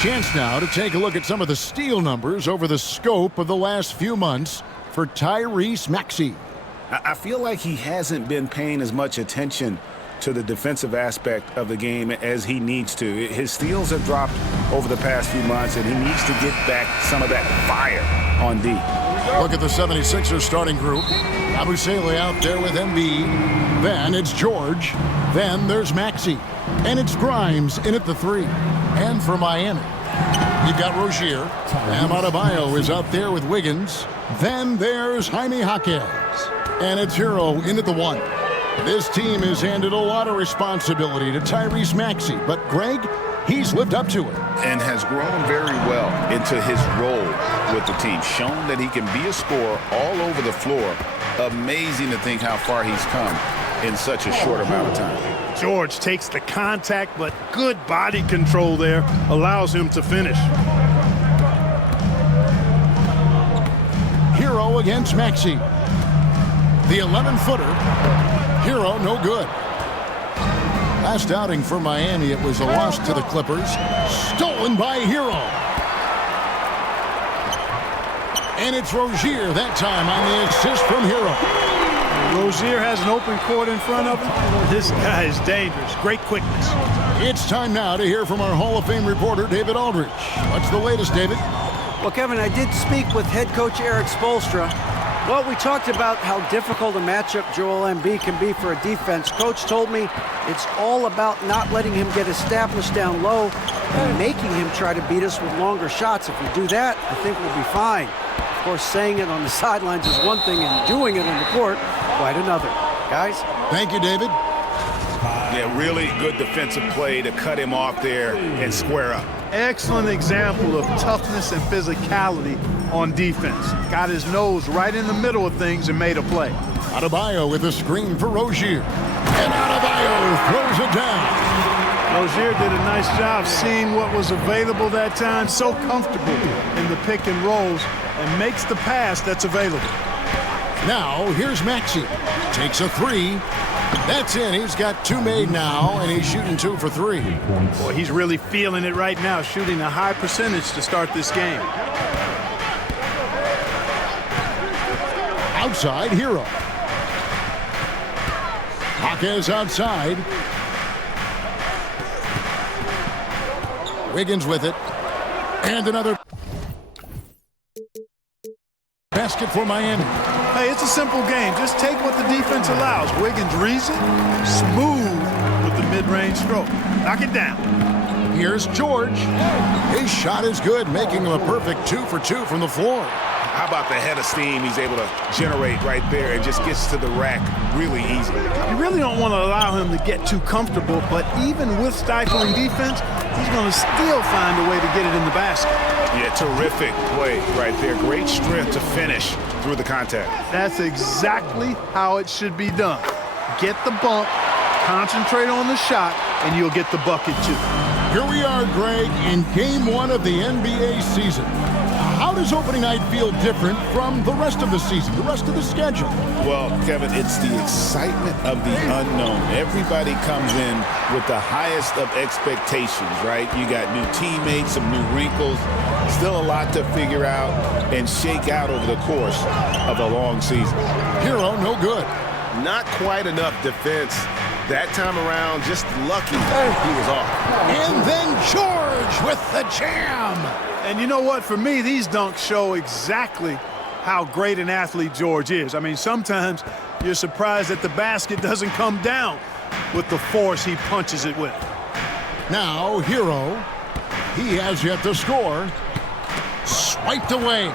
Chance now to take a look at some of the steal numbers over the scope of the last few months for Tyrese Maxey. I feel like he hasn't been paying as much attention to the defensive aspect of the game as he needs to. His steals have dropped over the past few months, and he needs to get back some of that fire on D. Look at the 76ers starting group. Abusele out there with Embiid. Then it's George. Then there's Maxey. And it's Grimes in at the 3. And for Miami, you've got Rozier. And Adebayo is out there with Wiggins. Then there's Jaime Jaquez. And it's Hero in at the 1. This team has handed a lot of responsibility to Tyrese Maxey, but Greg, he's lived up to it. And has grown very well into his role with the team. Shown that he can be a scorer all over the floor. Amazing to think how far he's come in such a short amount of time. George takes the contact, but good body control there allows him to finish. Hero against Maxey. The 11-footer. Hero, no good. Last outing for Miami, it was a loss to the Clippers. Stolen by Hero. And it's Rozier that time on the assist from Hero. Rozier has an open court in front of him. This guy is dangerous. Great quickness. It's time now to hear from our Hall of Fame reporter, David Aldridge. What's the latest, David? Well, Kevin, I did speak with head coach Eric Spoelstra. Well, we talked about how difficult a matchup Joel Embiid can be for a defense. Coach told me it's all about not letting him get established down low and making him try to beat us with longer shots. If we do that, I think we'll be fine. Of course, saying it on the sidelines is one thing and doing it on the court, quite another. Guys? Thank you, David. Yeah, really good defensive play to cut him off there and square up. Excellent example of toughness and physicality on defense. Got his nose right in the middle of things and made a play. Adebayo with a screen for Rozier. And Adebayo throws it down. Rozier did a nice job seeing what was available that time. So comfortable in the pick and rolls and makes the pass that's available. Now, here's Maxey. Takes a 3. That's in. He's got 2 made now, and he's shooting 2 for 3. Boy, he's really feeling it right now, shooting a high percentage to start this game. Outside, Hero. Jaquez outside. Wiggins with it. And another basket for Miami. Hey, it's a simple game. Just take what the defense allows. Wiggins reads it, smooth with the mid-range stroke. Knock it down. Here's George. His shot is good, making him a perfect 2 for 2 from the floor. How about the head of steam he's able to generate right there and just gets to the rack really easy. You really don't want to allow him to get too comfortable, but even with stifling defense, he's going to still find a way to get it in the basket. Yeah, terrific play right there. Great strength to finish through the contact. That's exactly how it should be done. Get the bump, concentrate on the shot, and you'll get the bucket too. Here we are, Greg, in Game 1 of the NBA season. How does opening night feel different from the rest of the season, the rest of the schedule? Well, Kevin, it's the excitement of the unknown. Everybody comes in with the highest of expectations, right? You got new teammates, some new wrinkles, still a lot to figure out and shake out over the course of a long season. Hero, no good. Not quite enough defense. That time around, just lucky he was off. And then George with the jam. And you know what? For me, these dunks show exactly how great an athlete George is. I mean, sometimes you're surprised that the basket doesn't come down with the force he punches it with. Now, Hero, he has yet to score. Swiped away.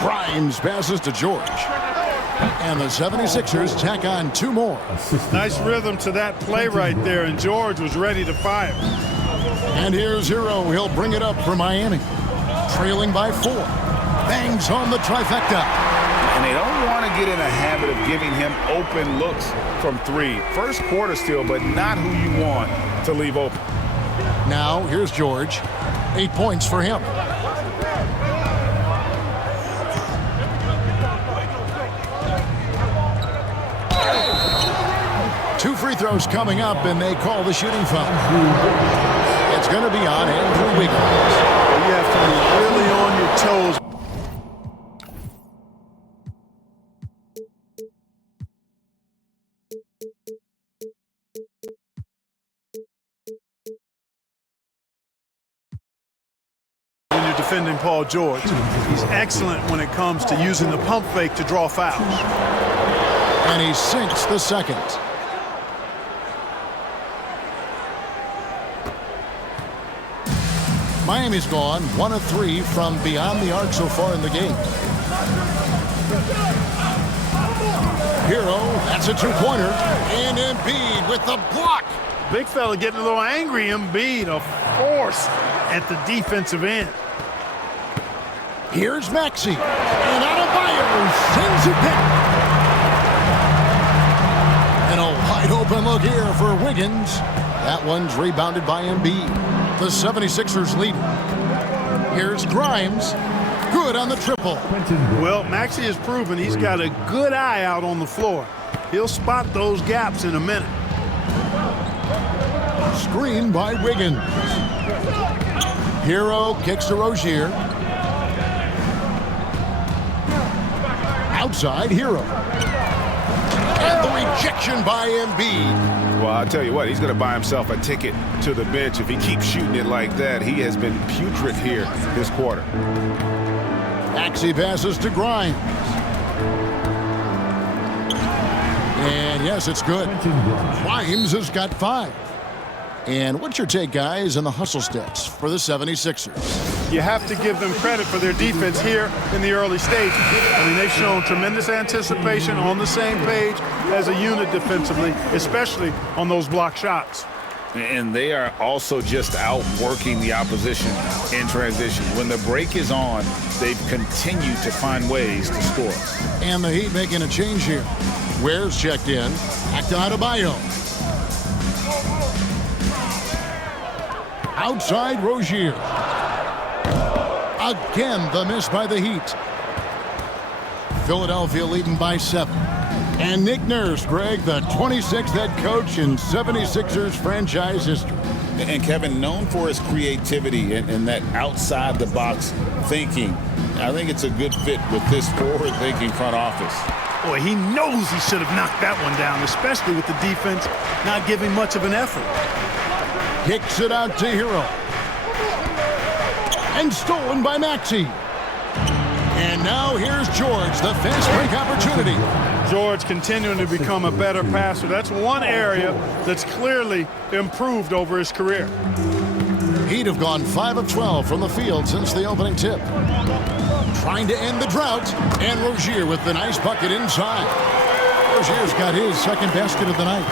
Grimes passes to George. And the 76ers tack on 2 more. Nice rhythm to that play right there, and George was ready to fire. And here's Hero. He'll bring it up for Miami. Trailing by 4. Bangs home the trifecta. And they don't want to get in a habit of giving him open looks from 3. First quarter still, but not who you want to leave open. Now, here's George. 8 points for him. Two free throws coming up, and they call the shooting foul. going to be on Andrew Wiggins. Well, you have to be really on your toes. When you're defending Paul George, he's excellent when it comes to using the pump fake to draw fouls. And he sinks the second. Miami's gone 1 of 3 from beyond the arc so far in the game. Hero, that's a two-pointer. And Embiid with the block. Big fella getting a little angry. Embiid, a force at the defensive end. Here's Maxey. And Adebayo sends it back. And a wide open look here for Wiggins. That one's rebounded by Embiid. The 76ers lead. Here's Grimes. Good on the triple. Well, Maxey has proven he's got a good eye out on the floor. He'll spot those gaps in a minute. Screen by Wiggins. Hero kicks to Rozier. Outside Hero. And the rejection by Embiid. Well, I'll tell you what, he's going to buy himself a ticket to the bench. If he keeps shooting it like that, he has been putrid here this quarter. Maxey passes to Grimes. And yes, it's good. Grimes has got 5. And what's your take, guys, on the hustle stats for the 76ers? You have to give them credit for their defense here in the early stages. I mean, they've shown tremendous anticipation, on the same page as a unit defensively, especially on those block shots. And they are also just outworking the opposition in transition. When the break is on, they've continued to find ways to score. And the Heat making a change here. Ware's checked in. Back to Adebayo. Outside Rozier. Again, the miss by the Heat. Philadelphia leading by 7. And Nick Nurse, Greg, the 26th head coach in 76ers franchise history. And Kevin, known for his creativity and that outside-the-box thinking, I think it's a good fit with this forward-thinking front office. Boy, he knows he should have knocked that one down, especially with the defense not giving much of an effort. Kicks it out to Hero. And stolen by Maxey. And now here's George, the fast break opportunity. George continuing to become a better passer. That's one area that's clearly improved over his career. Heat have gone 5 of 12 from the field since the opening tip. Trying to end the drought. And Rozier with the nice bucket inside. Rozier's got his second basket of the night.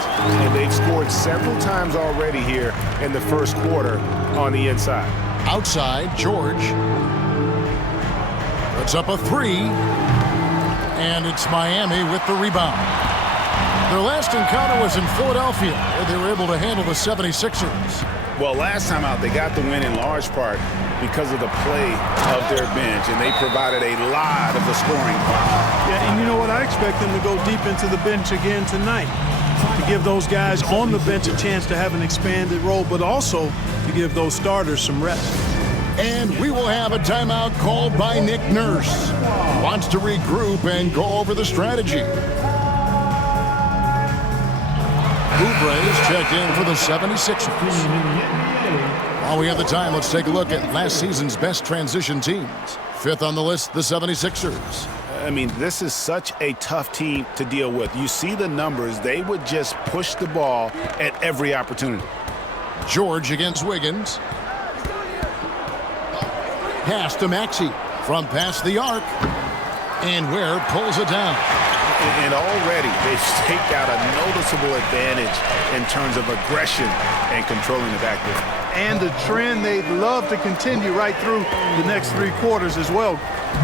And they've scored several times already here in the first quarter on the inside. Outside, George. Puts up a 3. And it's Miami with the rebound. Their last encounter was in Philadelphia, where they were able to handle the 76ers. Well, last time out, they got the win in large part because of the play of their bench, and they provided a lot of the scoring. Yeah, and you know what? I expect them to go deep into the bench again tonight to give those guys on the bench a chance to have an expanded role, but also to give those starters some rest. And we will have a timeout called by Nick Nurse. Wants to regroup and go over the strategy. Oubre is checked in for the 76ers. While we have the time, let's take a look at last season's best transition teams. 5th on the list, the 76ers. I mean, this is such a tough team to deal with. You see the numbers. They would just push the ball at every opportunity. George against Wiggins. Pass to Maxey from past the arc. And Ware pulls it down. And already they've staked out a noticeable advantage in terms of aggression and controlling the backcourt. And a trend they'd love to continue right through the next 3 quarters as well.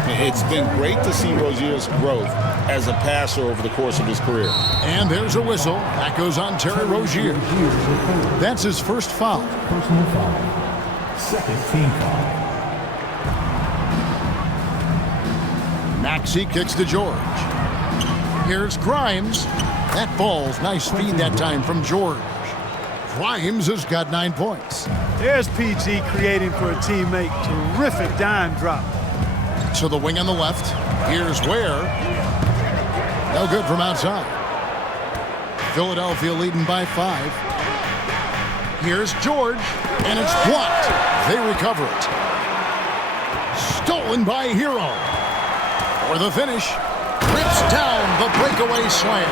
It's been great to see Rozier's growth as a passer over the course of his career. And there's a whistle. That goes on Terry Rozier. That's his first foul. Personal foul. Second team foul. Maxey kicks to George. Here's Grimes. That falls. Nice feed that time from George. Grimes has got 9 points. There's PG creating for a teammate. Terrific dime drop. To the wing on the left. Here's Ware. No good from outside. Philadelphia leading by 5. Here's George, and it's blocked. They recover it. Stolen by Hero. For the finish, rips down the breakaway slam.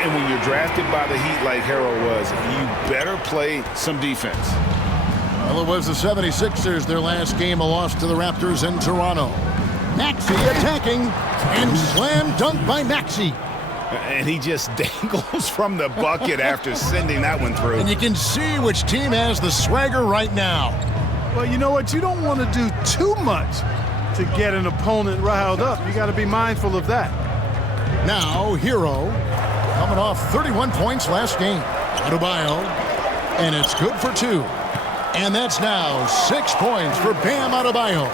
And when you're drafted by the Heat like Harrell was, you better play some defense. Well, it was the 76ers, their last game, a loss to the Raptors in Toronto. Maxey attacking, and slam dunk by Maxey. And he just dangles from the bucket after sending that one through. And you can see which team has the swagger right now. Well, you know what? You don't want to do too much to get an opponent riled up. You got to be mindful of that. Now, Hero, coming off 31 points last game. Adebayo, and it's good for 2. And that's now 6 points for Bam Adebayo.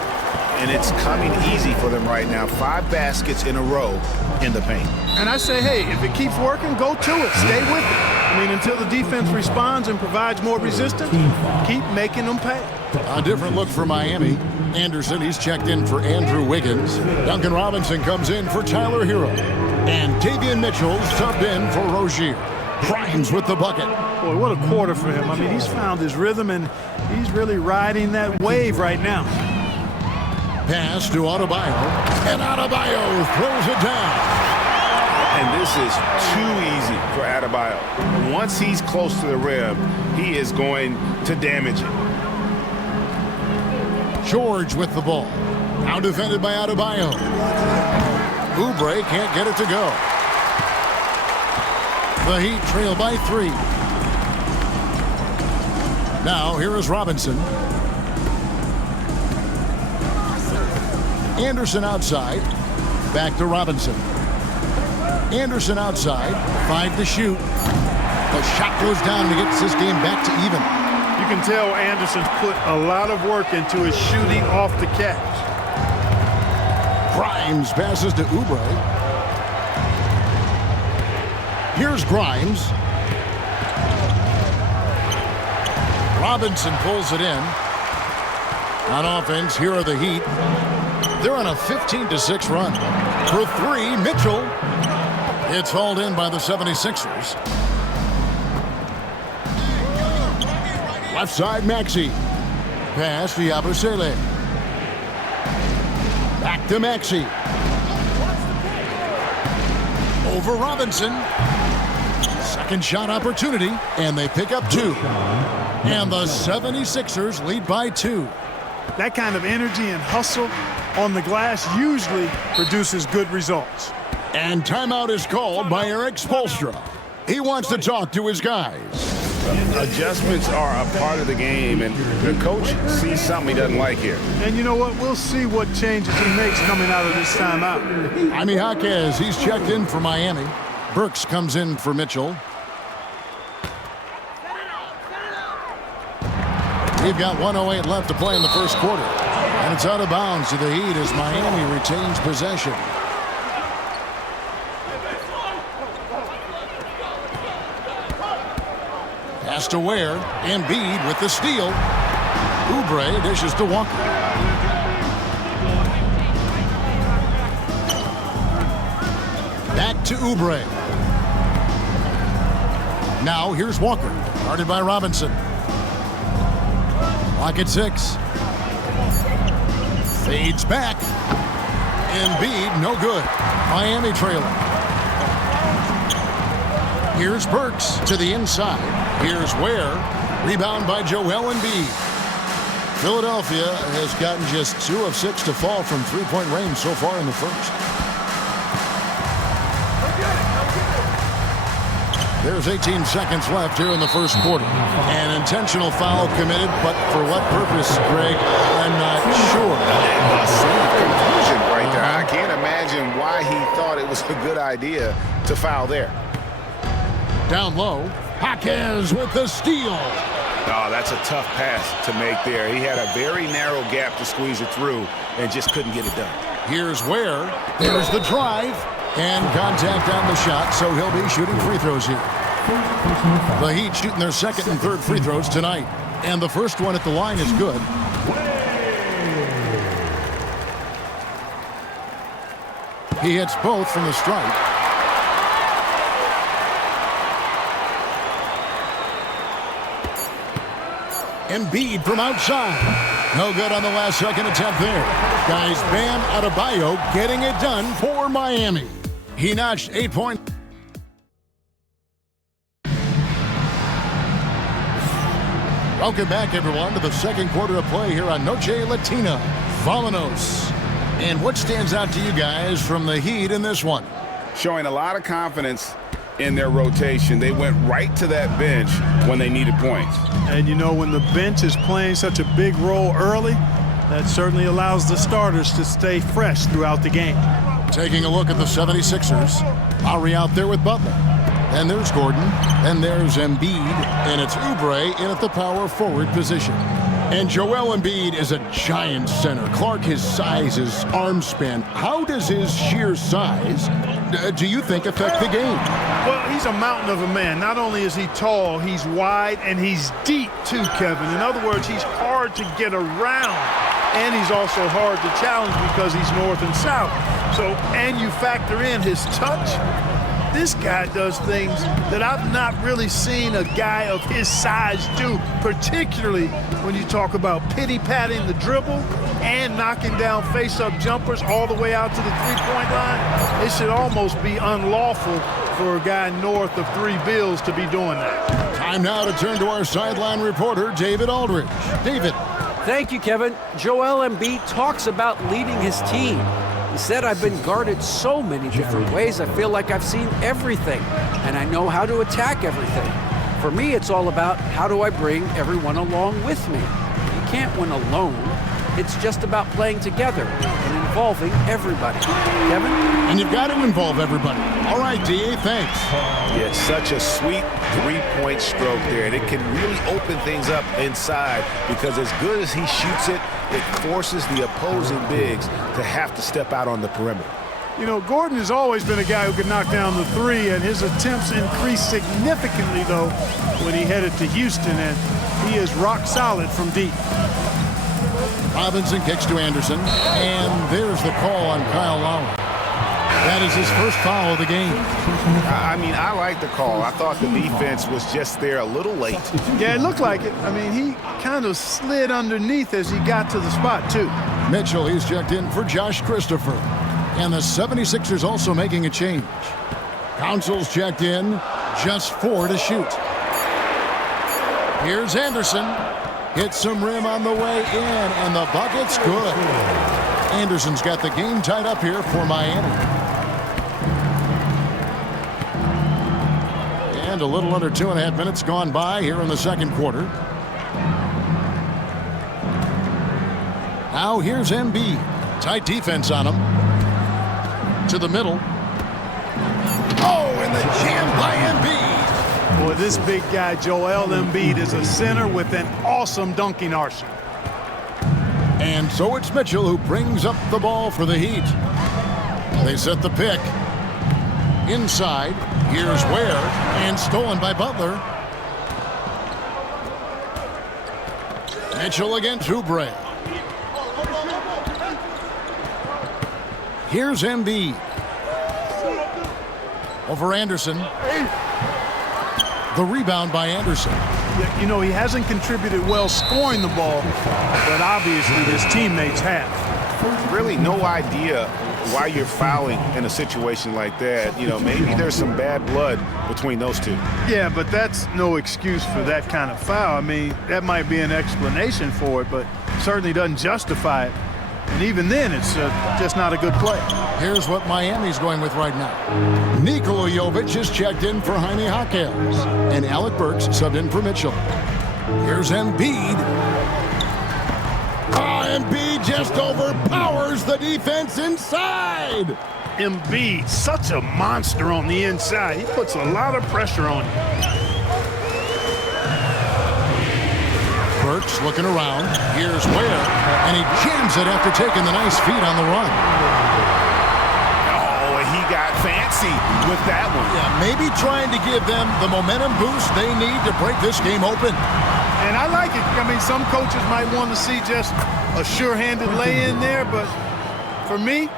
And it's coming easy for them right now. 5 baskets in a row in the paint. And I say, hey, if it keeps working, go to it. Stay with it. I mean, until the defense responds and provides more resistance, keep making them pay. A different look for Miami. Anderson, he's checked in for Andrew Wiggins. Duncan Robinson comes in for Tyler Hero. And Davion Mitchell subbed in for Rozier. Grimes with the bucket. Boy, what a quarter for him. I mean, he's found his rhythm, and he's really riding that wave right now. Pass to Adebayo, and Adebayo throws it down. And this is too easy for Adebayo. Once he's close to the rim, he is going to damage it. George with the ball. Now defended by Adebayo. Oubre can't get it to go. The Heat trail by 3. Now here is Robinson. Anderson outside. Back to Robinson. Anderson outside. 5 to shoot. The shot goes down and gets this game back to even. You can tell Anderson's put a lot of work into his shooting off the catch. Grimes passes to Oubre. Here's Grimes. Robinson pulls it in. On offense, here are the Heat. They're on a 15-6 run. For 3, Mitchell. It's hauled in by the 76ers. Left side, Maxey. Pass to Yabusele. Back to Maxey. Over Robinson. Second shot opportunity, and they pick up 2. And the 76ers lead by 2. That kind of energy and hustle on the glass usually produces good results. And timeout is called by Eric Spoelstra. He wants to talk to his guys. Adjustments are a part of the game, and the coach sees something he doesn't like here. And you know what? We'll see what changes he makes coming out of this timeout. Jaime Jaquez, he's checked in for Miami. Burks comes in for Mitchell. We've got 1:08 left to play in the first quarter. And it's out of bounds to the Heat as Miami retains possession. Pass to Ware. Embiid with the steal. Oubre dishes to Walker. Back to Oubre. Now here's Walker. Guarded by Robinson. Clock at 6. Fades back. Embiid, no good. Miami trailing. Here's Burks to the inside. Here's Ware. Rebound by Joel Embiid. Philadelphia has gotten just 2 of 6 to fall from three-point range so far in the first. There's 18 seconds left here in the first quarter. An intentional foul committed, but for what purpose, Greg, I'm not sure. A scene of confusion right there. I can't imagine why he thought it was a good idea to foul there. Down low, Jaquez with the steal. Oh, that's a tough pass to make there. He had a very narrow gap to squeeze it through and just couldn't get it done. Here's Ware. There's the drive. And contact on the shot, so he'll be shooting free throws here. First personal foul. The Heat shooting their second and third free throws tonight. And the first one at the line is good. He hits both from the stripe. Embiid from outside. No good on the last second attempt there. Guys, Bam Adebayo getting it done for Miami. He notched 8 points. Welcome back, everyone, to the second quarter of play here on Noche Latina. Vámonos. And what stands out to you guys from the Heat in this one? Showing a lot of confidence in their rotation. They went right to that bench when they needed points. And you know, when the bench is playing such a big role early, that certainly allows the starters to stay fresh throughout the game. Taking a look at the 76ers. Lowry out there with Butler. And there's Gordon. And there's Embiid. And it's Oubre in at the power forward position. And Joel Embiid is a giant center. Clark, his size, his arm span. How does his sheer size, do you think, affect the game? Well, he's a mountain of a man. Not only is he tall, he's wide, and he's deep too, Kevin. In other words, he's hard to get around. And he's also hard to challenge because he's north and south. So, and you factor in his touch. This guy does things that I've not really seen a guy of his size do, particularly when you talk about pity-patting the dribble and knocking down face-up jumpers all the way out to the three-point line. It should almost be unlawful for a guy north of 3 bills to be doing that. Time now to turn to our sideline reporter, David Aldridge. David. Thank you, Kevin. Joel Embiid talks about leading his team. He said, I've been guarded so many different ways, I feel like I've seen everything, and I know how to attack everything. For me, it's all about how do I bring everyone along with me. You can't win alone. It's just about playing together and involving everybody. Kevin? And you've got to involve everybody. All right, D.A., thanks. Yeah, such a sweet three-point stroke there, and it can really open things up inside because as good as he shoots it, it forces the opposing bigs to have to step out on the perimeter. You know, Gordon has always been a guy who could knock down the three, and his attempts increased significantly, though, when he headed to Houston, and he is rock solid from deep. Robinson kicks to Anderson, and there's the call on Kyle Lowry. That is his first foul of the game. I mean, I like the call. I thought the defense was just there a little late. Yeah, it looked like it. I mean, he kind of slid underneath as he got to the spot, too. Mitchell, he's checked in for Josh Christopher. And the 76ers also making a change. Council's checked in, just 4 to shoot. Here's Anderson. Hits some rim on the way in, and the bucket's good. Anderson's got the game tied up here for Miami. And a little under 2.5 minutes gone by here in the second quarter. Now here's Embiid. Tight defense on him. To the middle. Oh, and the jam by Embiid. Boy, this big guy, Joel Embiid, is a center with an awesome dunking arsenal. And so it's Mitchell who brings up the ball for the Heat. They set the pick. Inside, here's Ware, and stolen by Butler. Mitchell against Oubre. Here's Embiid. Over Anderson. The rebound by Anderson. You know, he hasn't contributed well scoring the ball, but obviously his teammates have. Really no idea why you're fouling in a situation like that. You know, maybe there's some bad blood between those two. Yeah, but that's no excuse for that kind of foul. I mean, that might be an explanation for it, but certainly doesn't justify it. And even then, it's just not a good play. Here's what Miami's going with right now. Nikola Jovic is checked in for Jaime Jaquez. And Alec Burks subbed in for Mitchell. Here's Embiid. Embiid just overpowers the defense inside. Embiid, such a monster on the inside. He puts a lot of pressure on him. Burks looking around. Here's Ware. And he jams it after taking the nice feed on the run. Oh, he got fancy with that one. Yeah, maybe trying to give them the momentum boost they need to break this game open. And I like it. I mean, some coaches might want to see just a sure-handed lay-in there, but for me,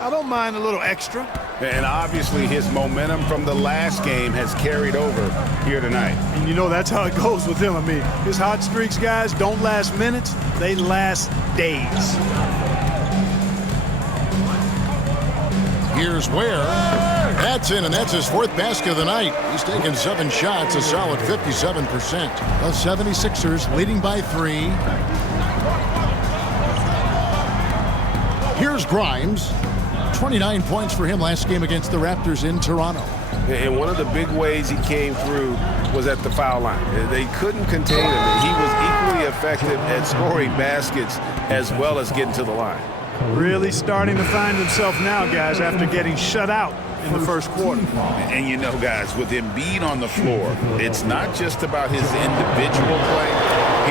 I don't mind a little extra. And obviously his momentum from the last game has carried over here tonight. And you know that's how it goes with him. I mean, his hot streaks, guys, don't last minutes. They last days. Here's Ware. That's in, and that's his 4th basket of the night. He's taken 7 shots, a solid 57%. The 76ers leading by 3. Here's Grimes. 29 points for him last game against the Raptors in Toronto. And one of the big ways he came through was at the foul line. They couldn't contain him. He was equally effective at scoring baskets as well as getting to the line. Really starting to find himself now, guys, after getting shut out in the first quarter. And you know, guys, with Embiid on the floor, it's not just about his individual play.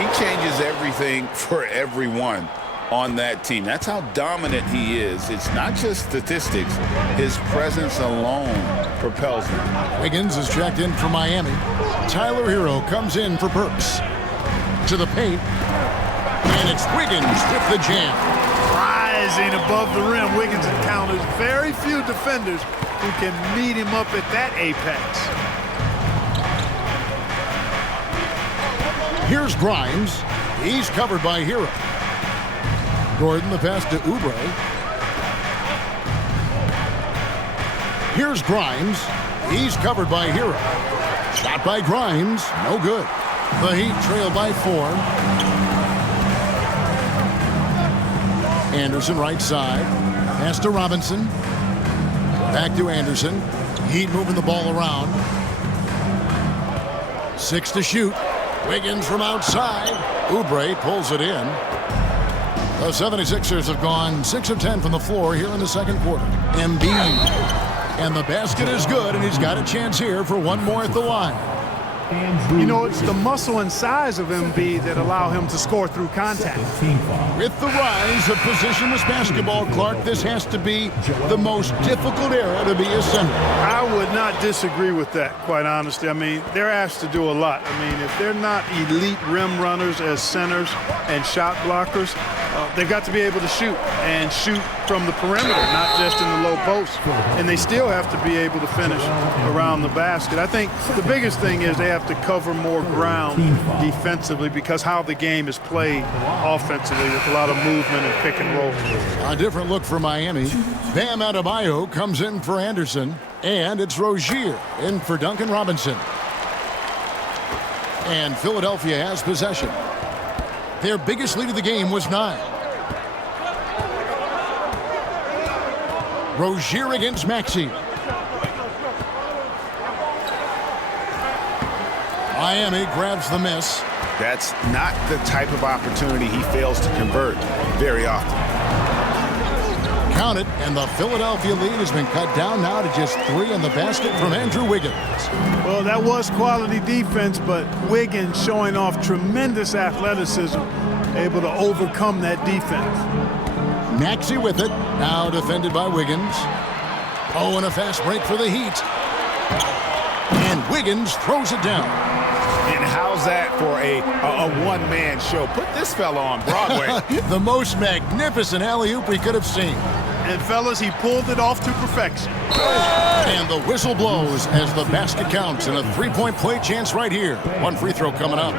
He changes everything for everyone on that team. That's how dominant he is. It's not just statistics. His presence alone propels him. Wiggins is checked in for Miami. Tyler Hero comes in for Burks. To the paint. And it's Wiggins with the jam. Rising above the rim, Wiggins encounters very few defenders who can meet him up at that apex. Here's Grimes. He's covered by Hero. Gordon, the pass to Oubre. Here's Grimes. He's covered by Hero. Shot by Grimes. No good. The Heat trail by 4. Anderson right side. Pass to Robinson. Back to Anderson. Heat moving the ball around. 6 to shoot. Wiggins from outside. Oubre pulls it in. The 76ers have gone 6 of 10 from the floor here in the second quarter. Embiid. And the basket is good, and he's got a chance here for one more at the line. You know, it's the muscle and size of Embiid that allow him to score through contact. With the rise of positionless basketball, Clark, this has to be the most difficult era to be a center. I would not disagree with that, quite honestly. I mean, they're asked to do a lot. I mean, if they're not elite rim runners as centers and shot blockers, they've got to be able to shoot and shoot from the perimeter, not just in the low post. And they still have to be able to finish around the basket. I think the biggest thing is they have to cover more ground defensively because how the game is played offensively with a lot of movement and pick and roll. A different look for Miami. Bam Adebayo comes in for Anderson, and it's Rozier in for Duncan Robinson. And Philadelphia has possession. Their biggest lead of the game was 9. Rozier against Maxey. Miami grabs the miss. That's not the type of opportunity he fails to convert very often. Count it, and the Philadelphia lead has been cut down now to just 3 in the basket from Andrew Wiggins. Well, that was quality defense, but Wiggins showing off tremendous athleticism, able to overcome that defense. Maxey with it, now defended by Wiggins. Oh, and a fast break for the Heat. And Wiggins throws it down. And how's that for a one-man show? Put this fella on Broadway. The most magnificent alley-oop we could have seen. And, fellas, he pulled it off to perfection. And the whistle blows as the basket counts, and a three-point play chance right here. One free throw coming up.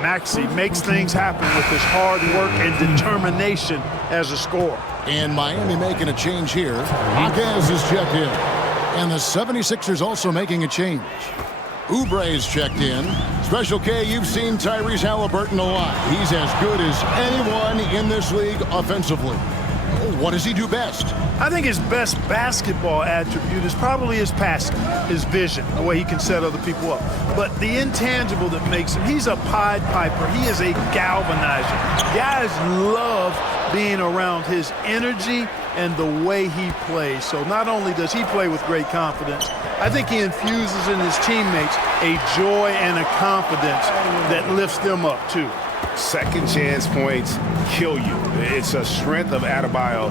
Maxey makes things happen with his hard work and determination as a scorer. And Miami making a change here. Hawkins is checked in. And the 76ers also making a change. Oubre is checked in. Special K, you've seen Tyrese Halliburton a lot. He's as good as anyone in this league offensively. What does he do best? I think his best basketball attribute is probably his passing, his vision, the way he can set other people up. But the intangible that makes him, he's a Pied Piper. He is a galvanizer. Guys love being around his energy and the way he plays. So not only does he play with great confidence, I think he infuses in his teammates a joy and a confidence that lifts them up too. Second chance points kill you. It's a strength of Adebayo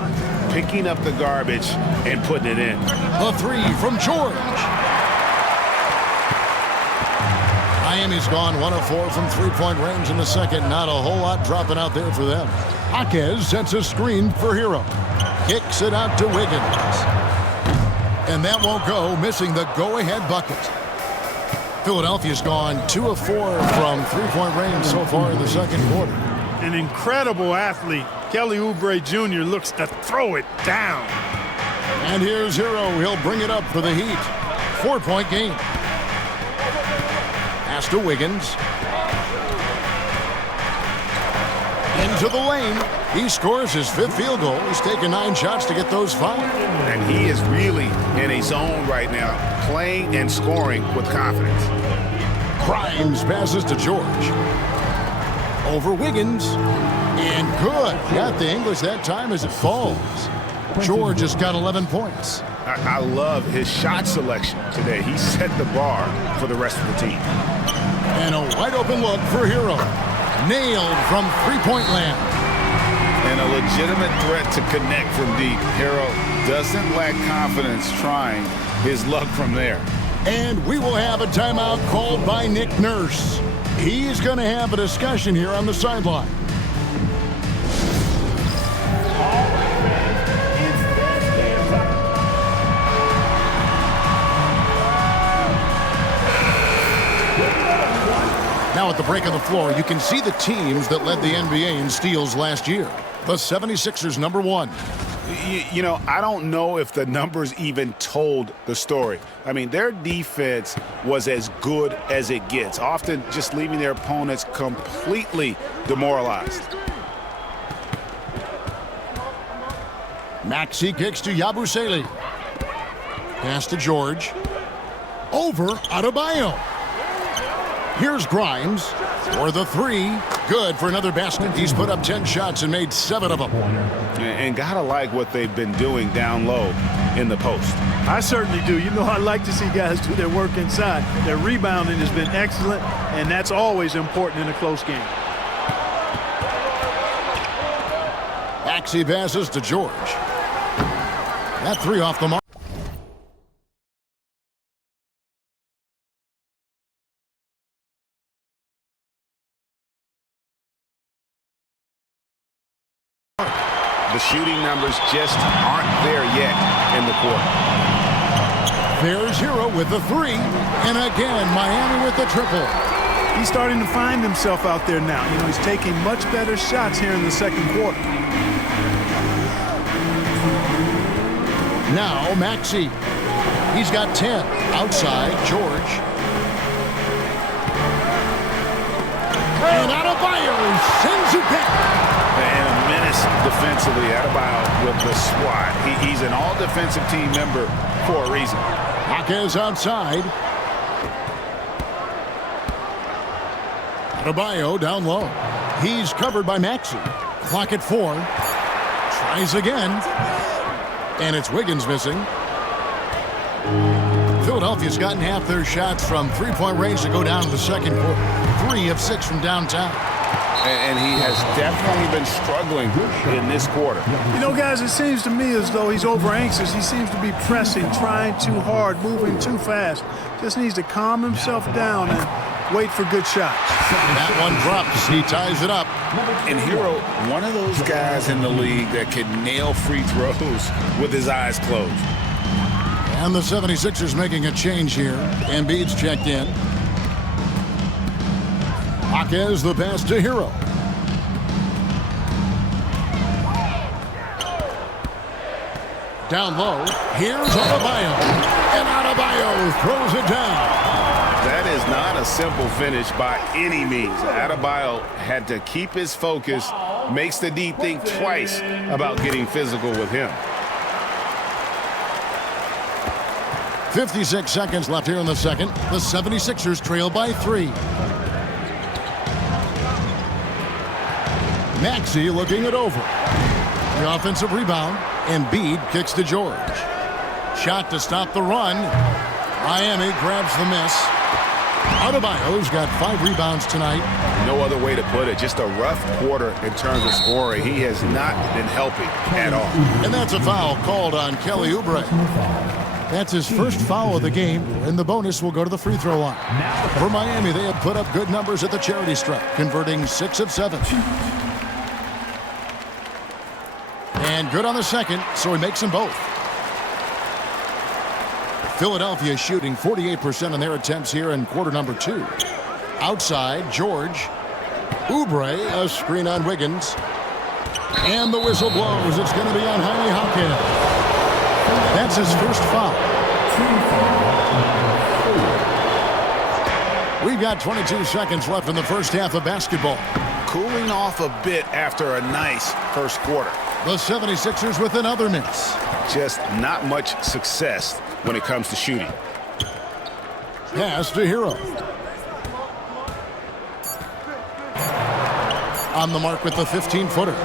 picking up the garbage and putting it in. The three from George. Miami's gone 1 of 4 from three-point range in the second. Not a whole lot dropping out there for them. Jaquez sets a screen for Hero. Kicks it out to Wiggins. And that won't go, missing the go-ahead bucket. Philadelphia's gone 2 of 4 from three-point range so far in the second quarter. An incredible athlete. Kelly Oubre Jr. looks to throw it down. And here's Hero. He'll bring it up for the Heat. 4-point game. Pass to Wiggins. Into the lane. He scores his 5th field goal. He's taken 9 shots to get those 5. And he is really in a zone right now, playing and scoring with confidence. Grimes passes to George. Over Wiggins. And good. Got the English that time as it falls. George has got 11 points. I love his shot selection today. He set the bar for the rest of the team. And a wide open look for Hero. Nailed from three-point land. And a legitimate threat to connect from deep. Hero doesn't lack confidence trying his luck from there. And we will have a timeout called by Nick Nurse. He's going to have a discussion here on the sideline. Now at the break on the floor, you can see the teams that led the NBA in steals last year. The 76ers, number 1. You know, I don't know if the numbers even told the story. I mean, their defense was as good as it gets, often just leaving their opponents completely demoralized. Maxey kicks to Yabusele. Pass to George. Over Adebayo. Here's Grimes for the 3. Good for another basket. He's put up 10 shots and made 7 of them. And gotta like what they've been doing down low in the post. I certainly do. You know, I like to see guys do their work inside. Their rebounding has been excellent, and that's always important in a close game. Maxey passes to George. That 3 off the mark. The shooting numbers just aren't there yet in the quarter. There's Hero with the 3. And again, Miami with the triple. He's starting to find himself out there now. You know, he's taking much better shots here in the second quarter. Now Maxey. He's got 10. Outside, George. And Adebayo sends it back. And a menace defensively. Adebayo with the swat. He's an all-defensive team member for a reason. Jaquez outside. Adebayo down low. He's covered by Maxey. Clock at 4. Tries again. And it's Wiggins missing. Philadelphia's gotten half their shots from three-point range to go down to the second quarter. 3 of 6 from downtown. And he has definitely been struggling in this quarter. You know, guys, it seems to me as though he's over-anxious. He seems to be pressing, trying too hard, moving too fast. Just needs to calm himself down and wait for good shots. That one drops. He ties it up. And Hero, one of those guys in the league that can nail free throws with his eyes closed. And the 76ers making a change here. Embiid's checked in. Jaquez the pass to Hero. Down low. Here's Adebayo. And Adebayo throws it down. That is not a simple finish by any means. Adebayo had to keep his focus, makes the D think twice about getting physical with him. 56 seconds left here in the second. The 76ers trail by 3. Maxey looking it over. The offensive rebound. Embiid kicks to George. Shot to stop the run. Miami grabs the miss. Adebayo's got 5 rebounds tonight. No other way to put it. Just a rough quarter in terms of scoring. He has not been helping at all. And that's a foul called on Kelly Oubre. That's his first foul of the game, and the bonus will go to the free throw line. For Miami, they have put up good numbers at the charity stripe, converting 6 of 7. And good on the second, so he makes them both. Philadelphia shooting 48% on their attempts here in quarter number 2. Outside, George. Oubre, a screen on Wiggins. And the whistle blows. It's going to be on Jaime Jaquez. That's his first foul. We've got 22 seconds left in the first half of basketball. Cooling off a bit after a nice first quarter. The 76ers with another miss. Just not much success when it comes to shooting. Pass to Hero. On the mark with the 15-footer.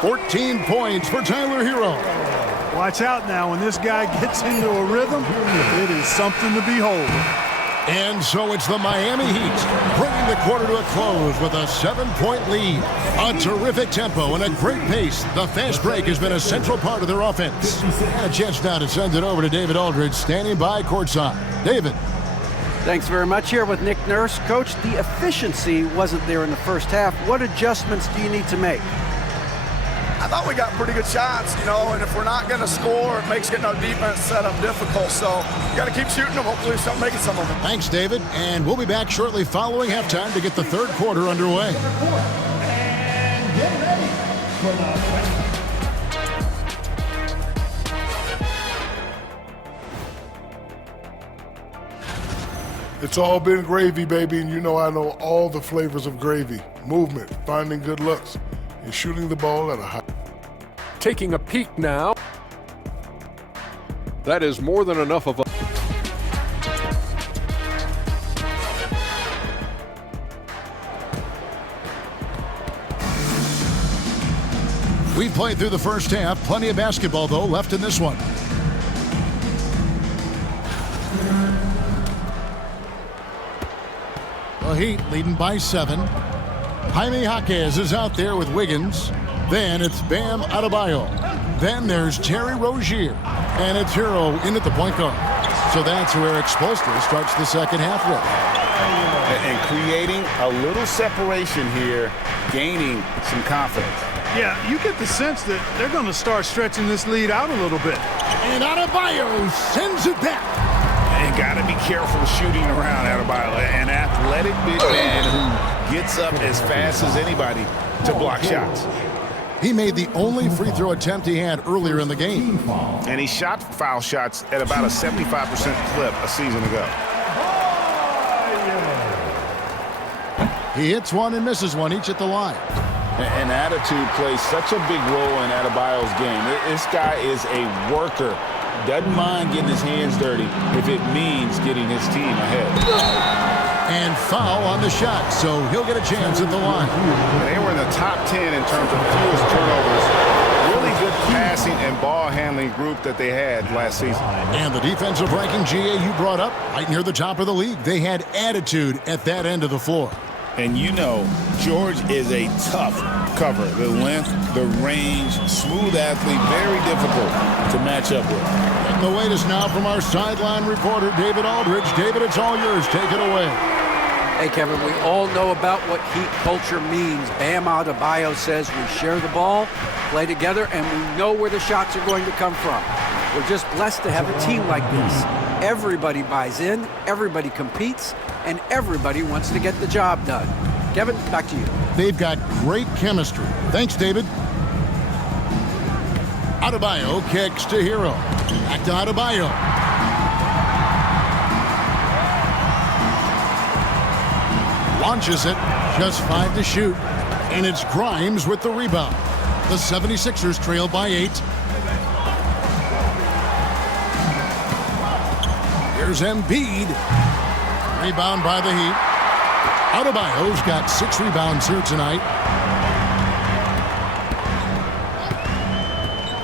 14 points for Tyler Hero. Watch out now. When this guy gets into a rhythm, it is something to behold. And so it's the Miami Heat bringing the quarter to a close with a 7-point lead. A terrific tempo and a great pace. The fast break has been a central part of their offense. And a chance now to send it over to David Aldridge, standing by courtside. David. Thanks very much. Here with Nick Nurse. Coach, the efficiency wasn't there in the first half. What adjustments do you need to make? I thought we got pretty good shots, and if we're not going to score, it makes getting our defense set up difficult. So you got to keep shooting them. Hopefully we start making some of them. Thanks, David. And we'll be back shortly following halftime to get the third quarter underway. And get ready for the It's all been gravy, baby, and I know all the flavors of gravy. Movement, finding good looks, and shooting the ball at a high. Taking a peek now. That is more than enough of a... We've played through the first half. Plenty of basketball, though, left in this one. The Heat leading by 7. Jaime Jaquez is out there with Wiggins. Then it's Bam Adebayo. Then there's Terry Rozier. And it's Hero in at the point guard. So that's who Eric Spoelstra starts the second half with. And creating a little separation here, gaining some confidence. Yeah, you get the sense that they're going to start stretching this lead out a little bit. And Adebayo sends it back. And got to be careful shooting around Adebayo. An athletic big man who gets up as fast as anybody to block shots. He made the only free throw attempt he had earlier in the game. And he shot foul shots at about a 75% clip a season ago. He hits one and misses one, each at the line. And attitude plays such a big role in Adebayo's game. This guy is a worker. Doesn't mind getting his hands dirty if it means getting his team ahead. And foul on the shot, so he'll get a chance at the line. They were in the top 10 in terms of fewest turnovers. Really good passing and ball handling group that they had last season. And the defensive ranking, GA, you brought up, right near the top of the league. They had attitude at that end of the floor. And George is a tough cover. The length, the range, smooth athlete, very difficult to match up with. And the latest now from our sideline reporter, David Aldridge. David, it's all yours. Take it away. Hey, Kevin, we all know about what Heat culture means. Bam Adebayo says we share the ball, play together, and we know where the shots are going to come from. We're just blessed to have a team like this. Everybody buys in, everybody competes, and everybody wants to get the job done. Kevin, back to you. They've got great chemistry. Thanks, David. Adebayo kicks to Hero. Back to Adebayo. Launches it, just 5 to shoot. And it's Grimes with the rebound. The 76ers trail by 8. Here's Embiid. Rebound by the Heat. Adebayo's got 6 rebounds here tonight.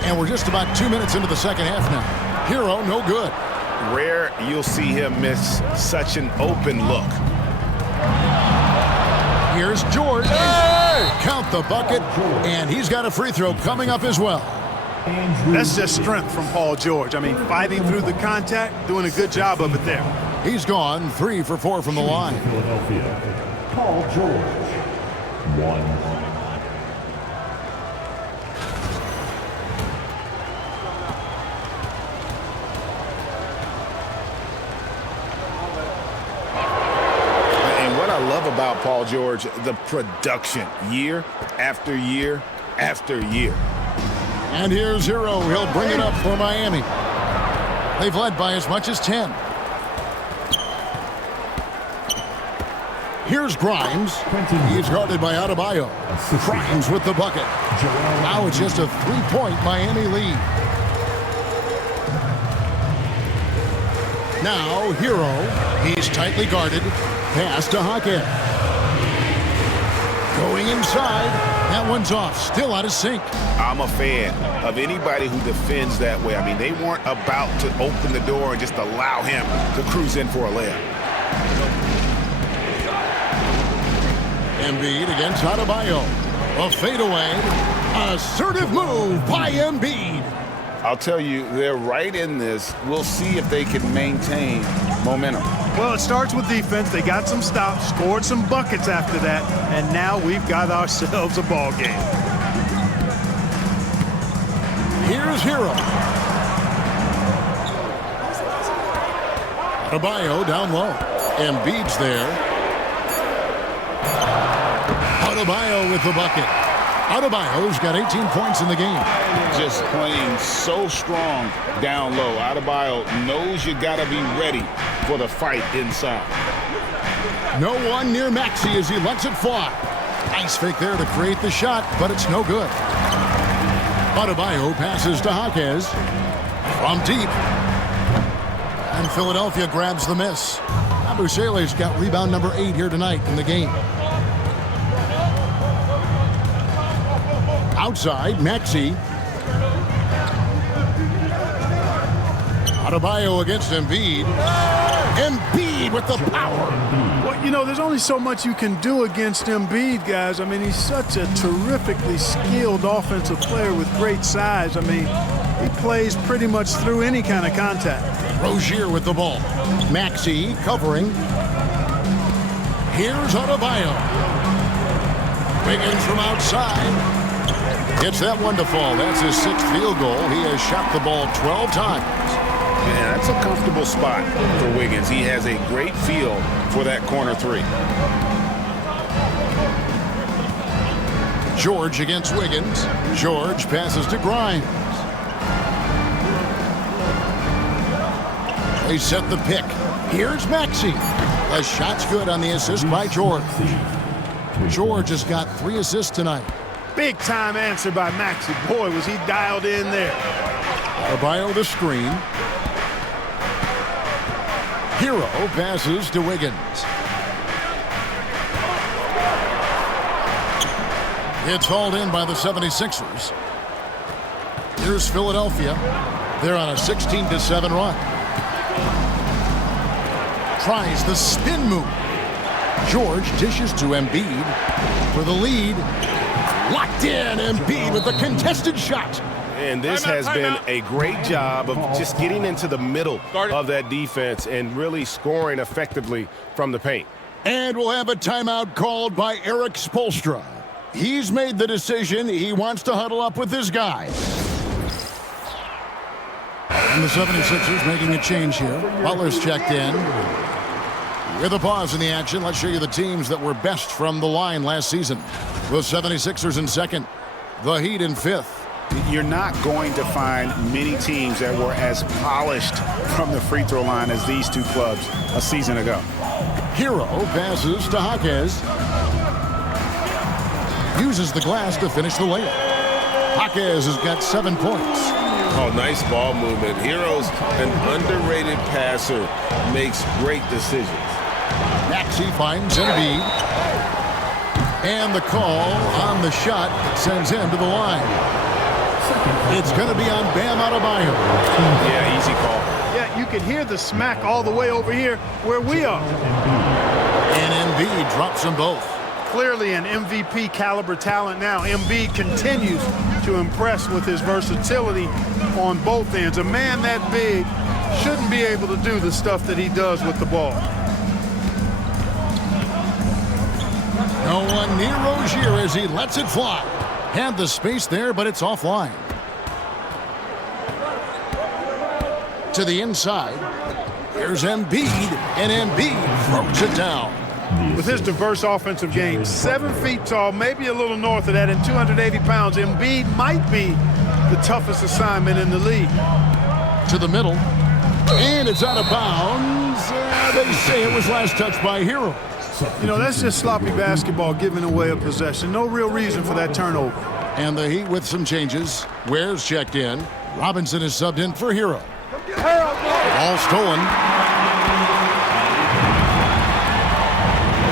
And we're just about 2 minutes into the second half now. Hero, no good. Rare you'll see him miss such an open look. Here's George. Count the bucket, and he's got a free throw coming up as well. That's just strength from Paul George. I mean, fighting through the contact, doing a good job of it there. He's gone 3 for 4 from the line. Philadelphia, Paul George. 1. About Paul George, the production year after year after year. And here's Hero. He'll bring it up for Miami. They've led by as much as 10. Here's Grimes. He's guarded by Adebayo. Grimes with the bucket. Now it's just a 3-point Miami lead. Now Hero. He's tightly guarded. Pass to Hackett. Going inside. That one's off. Still out of sync. I'm a fan of anybody who defends that way. I mean, they weren't about to open the door and just allow him to cruise in for a layup. Embiid against Adebayo. A fadeaway. Assertive move by Embiid. I'll tell you, they're right in this. We'll see if they can maintain momentum. Well, it starts with defense. They got some stops, scored some buckets after that, and now we've got ourselves a ball game. Here's Hero. Adebayo down low. Embiid's there. Adebayo with the bucket. Adebayo's got 18 points in the game. Just playing so strong down low. Adebayo knows you got to be ready for the fight inside. No one near Maxey as he lets it fly. Nice fake there to create the shot, but it's no good. Adebayo passes to Jaquez from deep. And Philadelphia grabs the miss. Abusele's got rebound number 8 here tonight in the game. Outside, Maxey. Adebayo against Embiid. Embiid with the power. Well, you know, there's only so much you can do against Embiid, guys. I mean, he's such a terrifically skilled offensive player with great size. I mean, he plays pretty much through any kind of contact. Rozier with the ball. Maxey covering. Here's Adebayo. Wiggins from outside. Gets that one to fall. That's his 6th field goal. He has shot the ball 12 times. Yeah, that's a comfortable spot for Wiggins. He has a great feel for that corner 3. George against Wiggins. George passes to Grimes. They set the pick. Here's Maxey. The shot's good on the assist by George. George has got 3 assists tonight. Big time answer by Maxey. Boy, was he dialed in there. Adebayo the screen. Hero passes to Wiggins. It's hauled in by the 76ers. Here's Philadelphia. They're on a 16-7 run. Tries the spin move. George dishes to Embiid for the lead. Locked in, Embiid with the contested shot. And this has been a great job of just getting into the middle of that defense and really scoring effectively from the paint. And we'll have a timeout called by Eric Spoelstra. He's made the decision. He wants to huddle up with his guys. And the 76ers making a change here. Butler's checked in. With a pause in the action, let's show you the teams that were best from the line last season. The 76ers in 2nd, the Heat in 5th. You're not going to find many teams that were as polished from the free throw line as these two clubs a season ago. Hero passes to Jaquez. Uses the glass to finish the layup. Jaquez has got 7 points. Oh, nice ball movement. Hero's an underrated passer, makes great decisions. Maxey finds Embiid. And the call on the shot sends him to the line. It's going to be on Bam Adebayo. Yeah, easy call. Yeah, you can hear the smack all the way over here where we are. And Embiid drops them both. Clearly an MVP caliber talent now. Embiid continues to impress with his versatility on both ends. A man that big shouldn't be able to do the stuff that he does with the ball. No one near Rozier as he lets it fly. Had the space there, but it's offline. To the inside. Here's Embiid, and Embiid throws it down. With his diverse offensive game, 7 feet tall, maybe a little north of that, and 280 pounds, Embiid might be the toughest assignment in the league. To the middle, and it's out of bounds. They say it was last touched by Hero. You know, that's just sloppy basketball, giving away a possession. No real reason for that turnover. And the Heat with some changes. Ware's checked in. Robinson is subbed in for Hero. Ball stolen.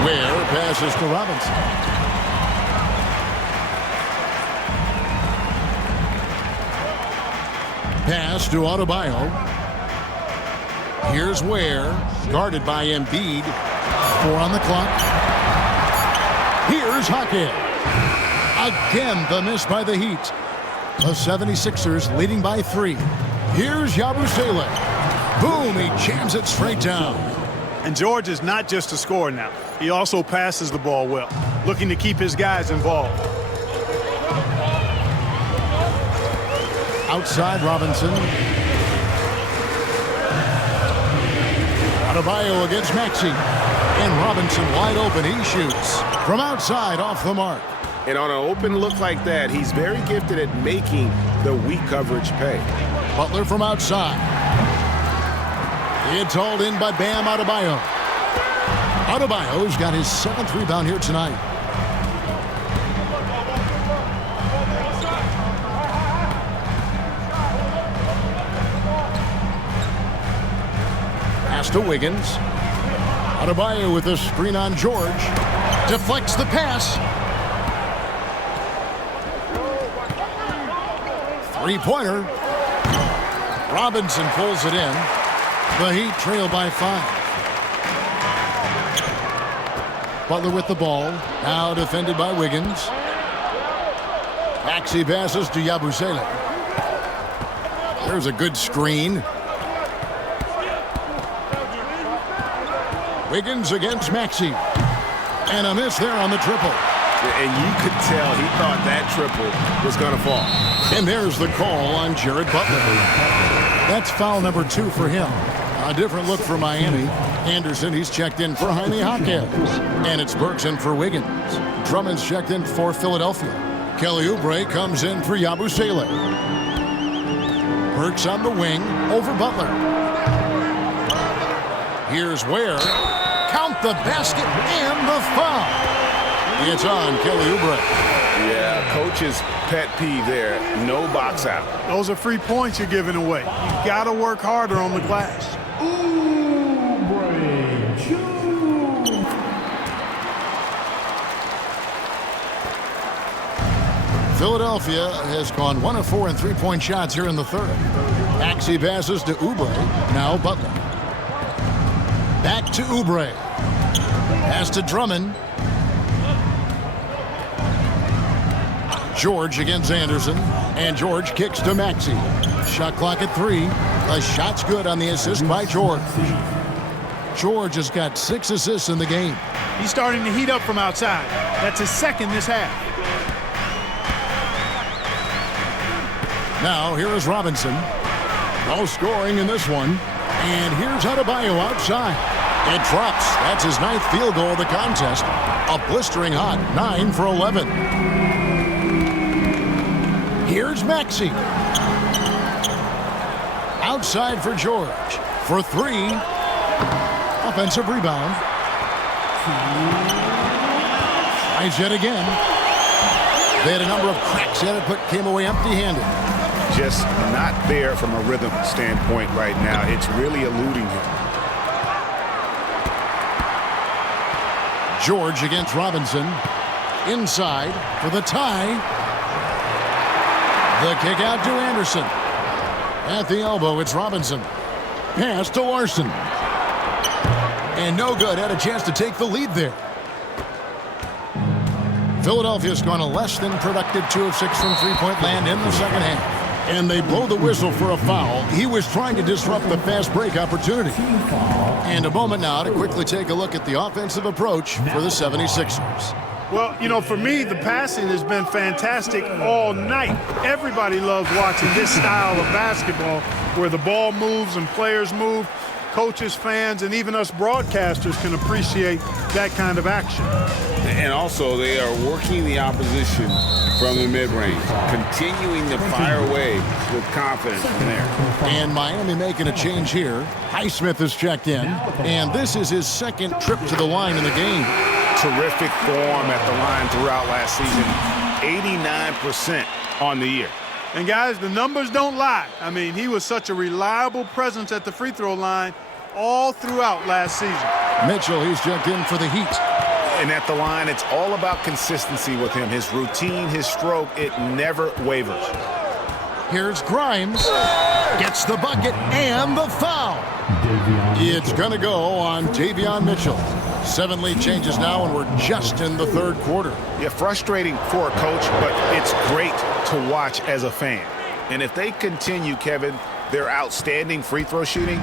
Ware passes to Robinson. Pass to Adebayo. Here's Ware, guarded by Embiid. 4 on the clock. Here's Hackett. Again, the miss by the Heat. The 76ers leading by 3. Here's Yabusele. Boom, he jams it straight down. And George is not just a scorer now. He also passes the ball well, looking to keep his guys involved. Outside Robinson. Adebayo against Maxey. And Robinson wide open. He shoots from outside off the mark. And on an open look like that, he's very gifted at making the weak coverage pay. Butler from outside. It's hauled in by Bam Adebayo. Adebayo's got his 7th rebound here tonight. Pass to Wiggins. Adebayo with a screen on George. Deflects the pass. 3-pointer. Robinson pulls it in. The Heat trail by 5. Butler with the ball. Now defended by Wiggins. Maxey passes to Yabusele. There's a good screen. Wiggins against Maxey. And a miss there on the triple. And you could tell he thought that triple was going to fall. And there's the call on Jared Butler. That's foul number 2 for him. A different look for Miami. Anderson, he's checked in for Jaime Jaquez. And it's Burks in for Wiggins. Drummond's checked in for Philadelphia. Kelly Oubre comes in for Yabusele. Burks on the wing over Butler. Here's Ware. Count the basket and the foul. It's on Kelly Oubre. Yeah, coach's pet peeve there. No box out. Those are free points you're giving away. You got to work harder on the glass. Philadelphia has gone 1 of 4 in 3-point shots here in the 3rd. Maxey passes to Oubre. Now Butler. Back to Oubre. Pass to Drummond. George against Anderson. And George kicks to Maxey. Shot clock at 3. The shot's good on the assist by George. George has got 6 assists in the game. He's starting to heat up from outside. That's his 2nd this half. Now, here is Robinson. No scoring in this one. And here's Adebayo outside. It drops. That's his 9th field goal of the contest. A blistering hot 9 for 11. Here's Maxey. Outside for George. For 3. Offensive rebound. Tries yet again. They had a number of cracks at it, but came away empty-handed. Just not there from a rhythm standpoint right now. It's really eluding him. George against Robinson. Inside for the tie. The kick out to Anderson. At the elbow, it's Robinson. Pass to Larson. And no good. Had a chance to take the lead there. Philadelphia's gone a less than productive 2 of 6 from three-point land in the second half. And they blow the whistle for a foul. He was trying to disrupt the fast break opportunity. And a moment now to quickly take a look at the offensive approach for the 76ers. Well, you know, for me, the passing has been fantastic all night. Everybody loves watching this style of basketball where the ball moves and players move. Coaches, fans, and even us broadcasters can appreciate that kind of action. And also, they are working the opposition from the mid-range, continuing to fire away with confidence from there. And Miami making a change here. Highsmith has checked in, and this is his second trip to the line in the game. Terrific form at the line throughout last season. 89% on the year. And guys, the numbers don't lie. I mean, he was such a reliable presence at the free throw line all throughout last season. Mitchell, he's checked in for the Heat. And at the line, it's all about consistency with him. His routine, his stroke, it never wavers. Here's Grimes. Gets the bucket and the foul. It's going to go on Davion Mitchell. 7 lead changes now, and we're just in the third quarter. Yeah, frustrating for a coach, but it's great to watch as a fan. And if they continue, Kevin, their outstanding free throw shooting,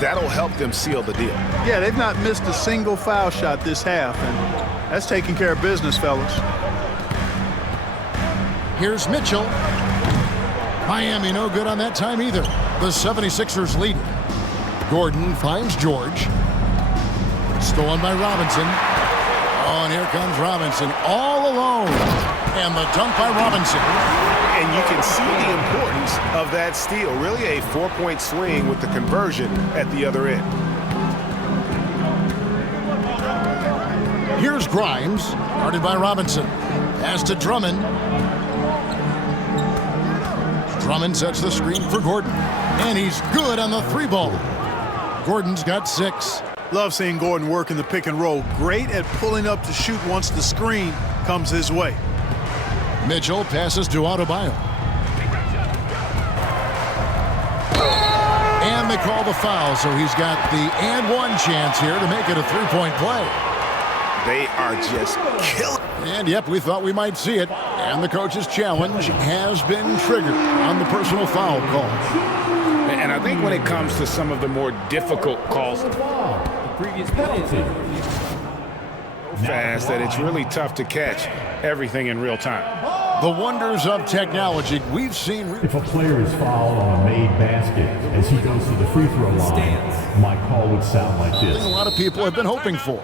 that'll help them seal the deal. Yeah, they've not missed a single foul shot this half, and that's taking care of business, fellas. Here's Mitchell. Miami no good on that time either. The 76ers lead. Gordon finds George. Stolen by Robinson. Oh, and here comes Robinson all alone. And the dunk by Robinson. And you can see the importance of that steal. Really a 4-point swing with the conversion at the other end. Here's Grimes. Guarded by Robinson. Pass to Drummond. Drummond sets the screen for Gordon. And he's good on the 3-ball. Gordon's got 6. Love seeing Gordon work in the pick and roll. Great at pulling up to shoot once the screen comes his way. Mitchell passes to Adebayo. And they call the foul, so he's got the and one chance here to make it a 3-point play. They are just killing. And yep, we thought we might see it. And the coach's challenge has been triggered on the personal foul call. And I think when it comes to some of the more difficult calls, Previous penalty. fast that it's really tough to catch everything in real time. The wonders of technology we've seen. If a player is fouled on a made basket as he goes to the free throw line, my call would sound like this. A lot of people have been hoping for.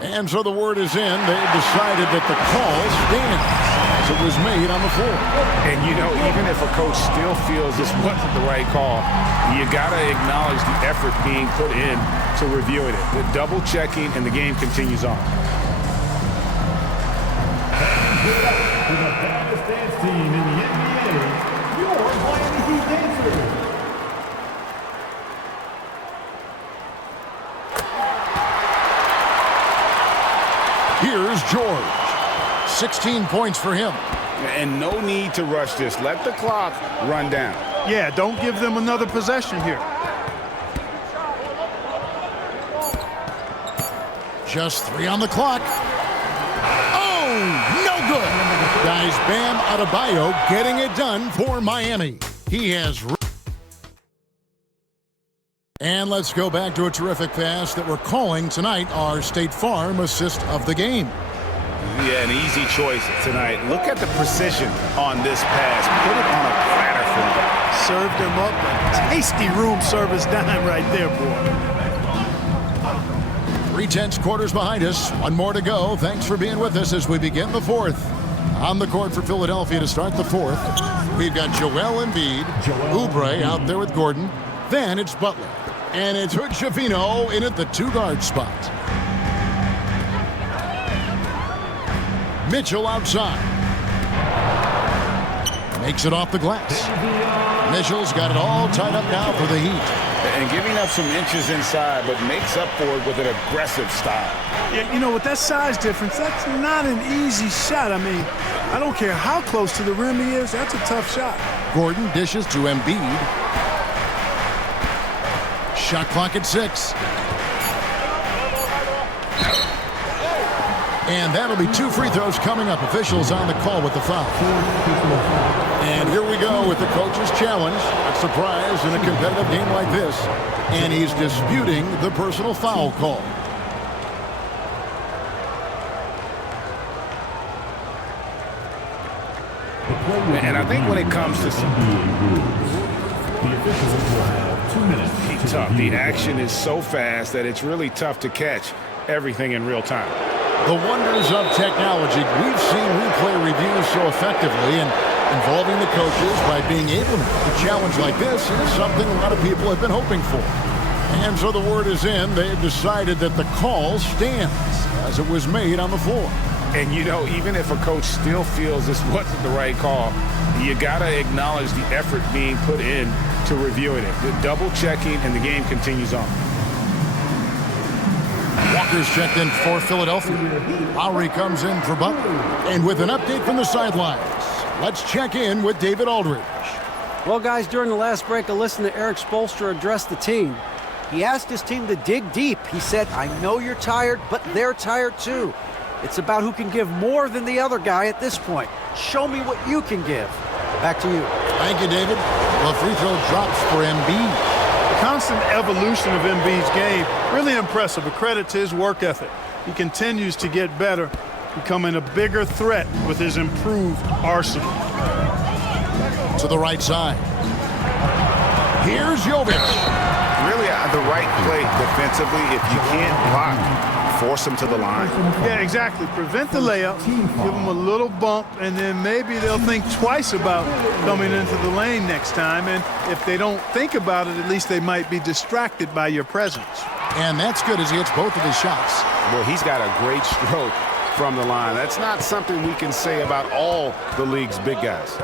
And so the word is in. They've decided that the call stands as it was made on the floor. And, you know, even if a coach still feels this wasn't the right call, you got to acknowledge the effort being put in to reviewing it. The double checking, and the game continues on. To the baddest dance team in the NBA, your Miami Heat dancers. Here's George. 16 points for him. And no need to rush this. Let the clock run down. Yeah, don't give them another possession here. Just 3 on the clock. Oh, no good. Guys, Bam Adebayo getting it done for Miami. He has... And let's go back to a terrific pass that we're calling tonight our State Farm assist of the game. Yeah, an easy choice tonight. Look at the precision on this pass. Put it on a platter for me. Served him up a tasty room service dime right there, boy. 3/10 quarters behind us. 1 more to go. Thanks for being with us as we begin the 4th. On the court for Philadelphia to start the 4th, we've got Joel Embiid, Oubre out there with Gordon. Then it's Butler. And it's Hood-Schifino in at the 2-guard spot. Mitchell outside. Makes it off the glass. Mitchell's got it all tied up now for the Heat. And giving up some inches inside, but makes up for it with an aggressive style. Yeah, you know, with that size difference, that's not an easy shot. I mean, I don't care how close to the rim he is, that's a tough shot. Gordon dishes to Embiid. Shot clock at 6. And that'll be 2 free throws coming up. Officials on the call with the foul. And here we go with the coach's challenge. A surprise in a competitive game like this. And he's disputing the personal foul call. And I think when it comes to the officials will have 2 minutes. He's tough. The action is so fast that it's really tough to catch everything in real time. The wonders of technology. We've seen replay reviews so effectively, and involving the coaches by being able to make a challenge like this is something a lot of people have been hoping for. And so the word is in. They've decided that the call stands as it was made on the floor. And, you know, even if a coach still feels this wasn't the right call, you got to acknowledge the effort being put in to reviewing it. The double checking, and the game continues on. Walker's checked in for Philadelphia. Lowry comes in for Butler. And with an update from the sidelines, let's check in with David Aldridge. Well, guys, during the last break, I listened to Eric Spoelstra address the team. He asked his team to dig deep. He said, I know you're tired, but they're tired too. It's about who can give more than the other guy at this point. Show me what you can give. Back to you. Thank you, David. Well, free throw drops for Embiid. The constant evolution of Embiid's game, really impressive. A credit to his work ethic. He continues to get better, becoming a bigger threat with his improved arsenal. To the right side. Here's Jovic. Really the right play defensively. If you can't block, force him to the line. Yeah, exactly. Prevent the layup, give them a little bump, and then maybe they'll think twice about coming into the lane next time. And if they don't think about it, at least they might be distracted by your presence. And that's good as he hits both of his shots. Well, he's got a great stroke from the line. That's not something we can say about all the league's big guys.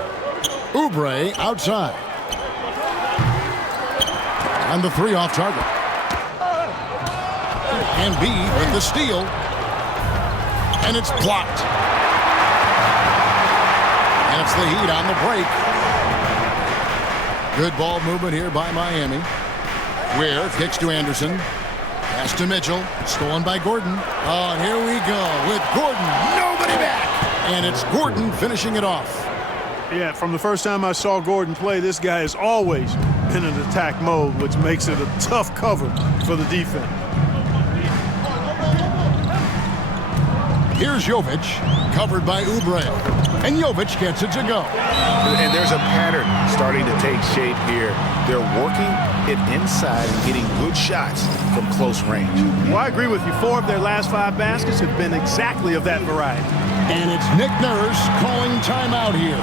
Oubre outside. And the 3 off target. Embiid with the steal. And it's blocked. And it's the Heat on the break. Good ball movement here by Miami. Ware kicks to Anderson. Pass to Mitchell. Stolen by Gordon. Oh, and here we go with Gordon. Nobody back. And it's Gordon finishing it off. Yeah, from the first time I saw Gordon play, this guy has always been in attack mode, which makes it a tough cover for the defense. Here's Jovic, covered by Oubre. And Jovic gets it to go. And there's a pattern starting to take shape here. They're working it inside and getting good shots from close range. Well, I agree with you. 4 of their last 5 baskets have been exactly of that variety. And it's Nick Nurse calling timeout here.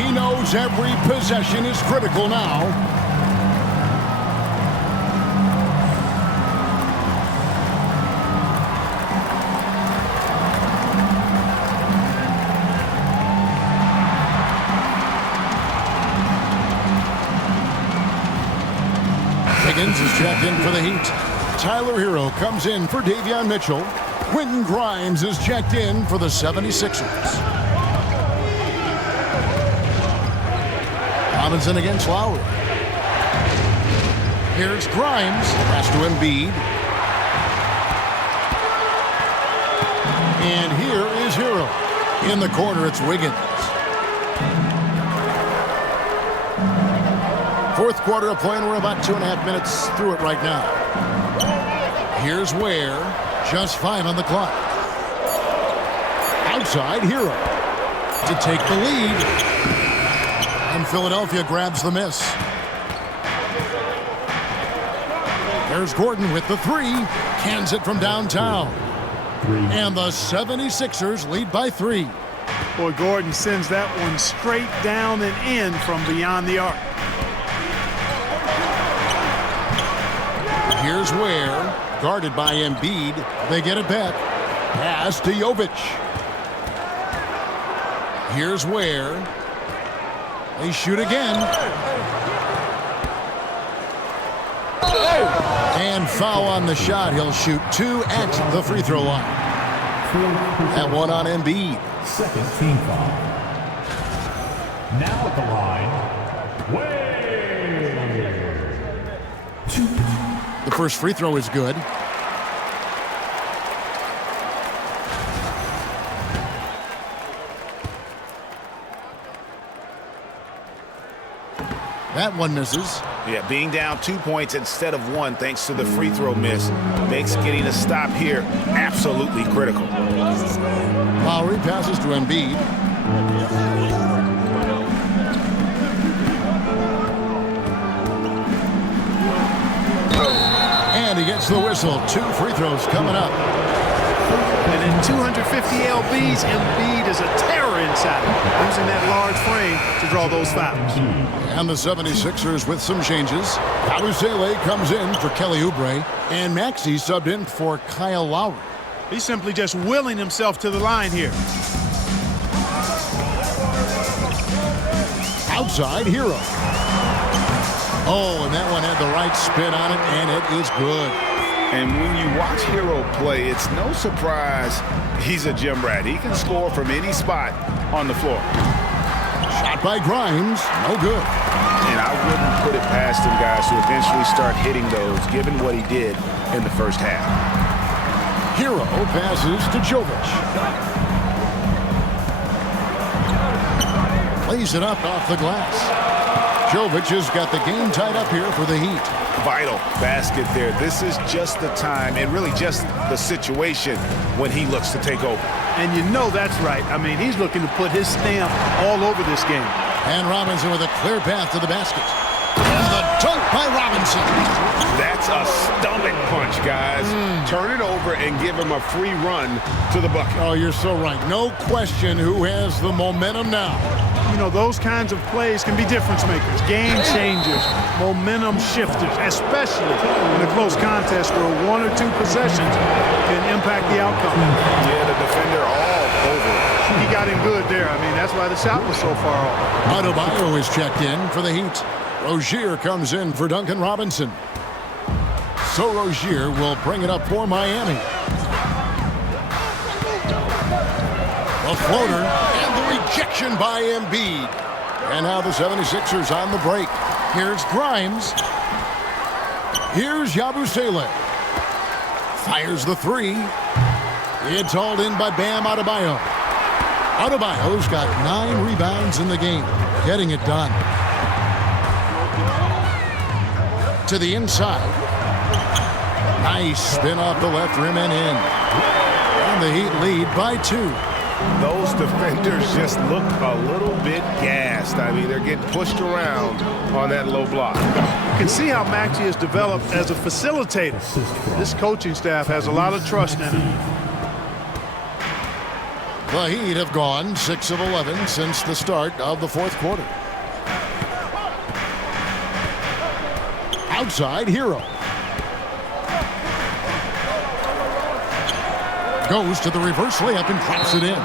He knows every possession is critical now. Higgins is checked in for the Heat. Tyler Hero comes in for Davion Mitchell. Quentin Grimes is checked in for the 76ers. Robinson against Lowry. Here's Grimes. Pass to Embiid. And here is Hero. In the corner, it's Wiggins. 4th quarter of play, and we're about 2.5 minutes through it right now. Here's Ware. Just 5 on the clock. Outside, Hero to take the lead. And Philadelphia grabs the miss. There's Gordon with the 3. Cans it from downtown. And the 76ers lead by 3. Boy, Gordon sends that one straight down and in from beyond the arc. Here's Ware, guarded by Embiid. They get it back. Pass to Jovic. Here's Ware. They shoot again. And foul on the shot. He'll shoot 2 at the free throw line. That one on Embiid. Second team foul. Now at the line, Wade. The first free throw is good. That one misses. Yeah, being down 2 points instead of 1 thanks to the free throw miss makes getting a stop here absolutely critical. Lowry passes to Embiid. And he gets the whistle. 2 free throws coming up. And in 250 lbs, Embiid is a terror inside, using that large frame to draw those fouls. And the 76ers with some changes. Abusele comes in for Kelly Oubre, and Maxey subbed in for Kyle Lowry. He's simply just willing himself to the line here. Outside, Hero. Oh, and that one had the right spin on it, and it is good. And when you watch Hero play, it's no surprise he's a gym rat. He can score from any spot on the floor. Shot by Grimes, no good. And I wouldn't put it past him, guys, to eventually start hitting those, given what he did in the first half. Hero passes to Jovic. Plays it up off the glass. Jovic has got the game tied up here for the Heat. Vital basket there. This is just the time and really just the situation when he looks to take over. And you know that's right. I mean, he's looking to put his stamp all over this game. And Robinson with a clear path to the basket. And the dunk by Robinson. That's a stomach punch, guys. Turn it over and give him a free run to the bucket. Oh, you're so right. No question who has the momentum now. You know, those kinds of plays can be difference makers, game changers, momentum shifters, especially in a close contest where 1 or 2 possessions can impact the outcome. Yeah, the defender all over. He got him good there. I mean, that's why the shot was so far off. Adebayo is checked in for the Heat. Rozier comes in for Duncan Robinson. So Rozier will bring it up for Miami. The floater and the rejection by Embiid. And now the 76ers on the break. Here's Grimes. Here's Yabusele. Fires the 3. It's hauled in by Bam Adebayo. Adebayo's got 9 rebounds in the game. Getting it done. To the inside. Nice spin off the left rim and in. And the Heat lead by 2. Those defenders just look a little bit gassed. I mean, they're getting pushed around on that low block. You can see how Maxey has developed as a facilitator. This coaching staff has a lot of trust in him. The Heat have gone 6 of 11 since the start of the 4th quarter. Outside, Hero. Goes to the reverse layup and drops it in.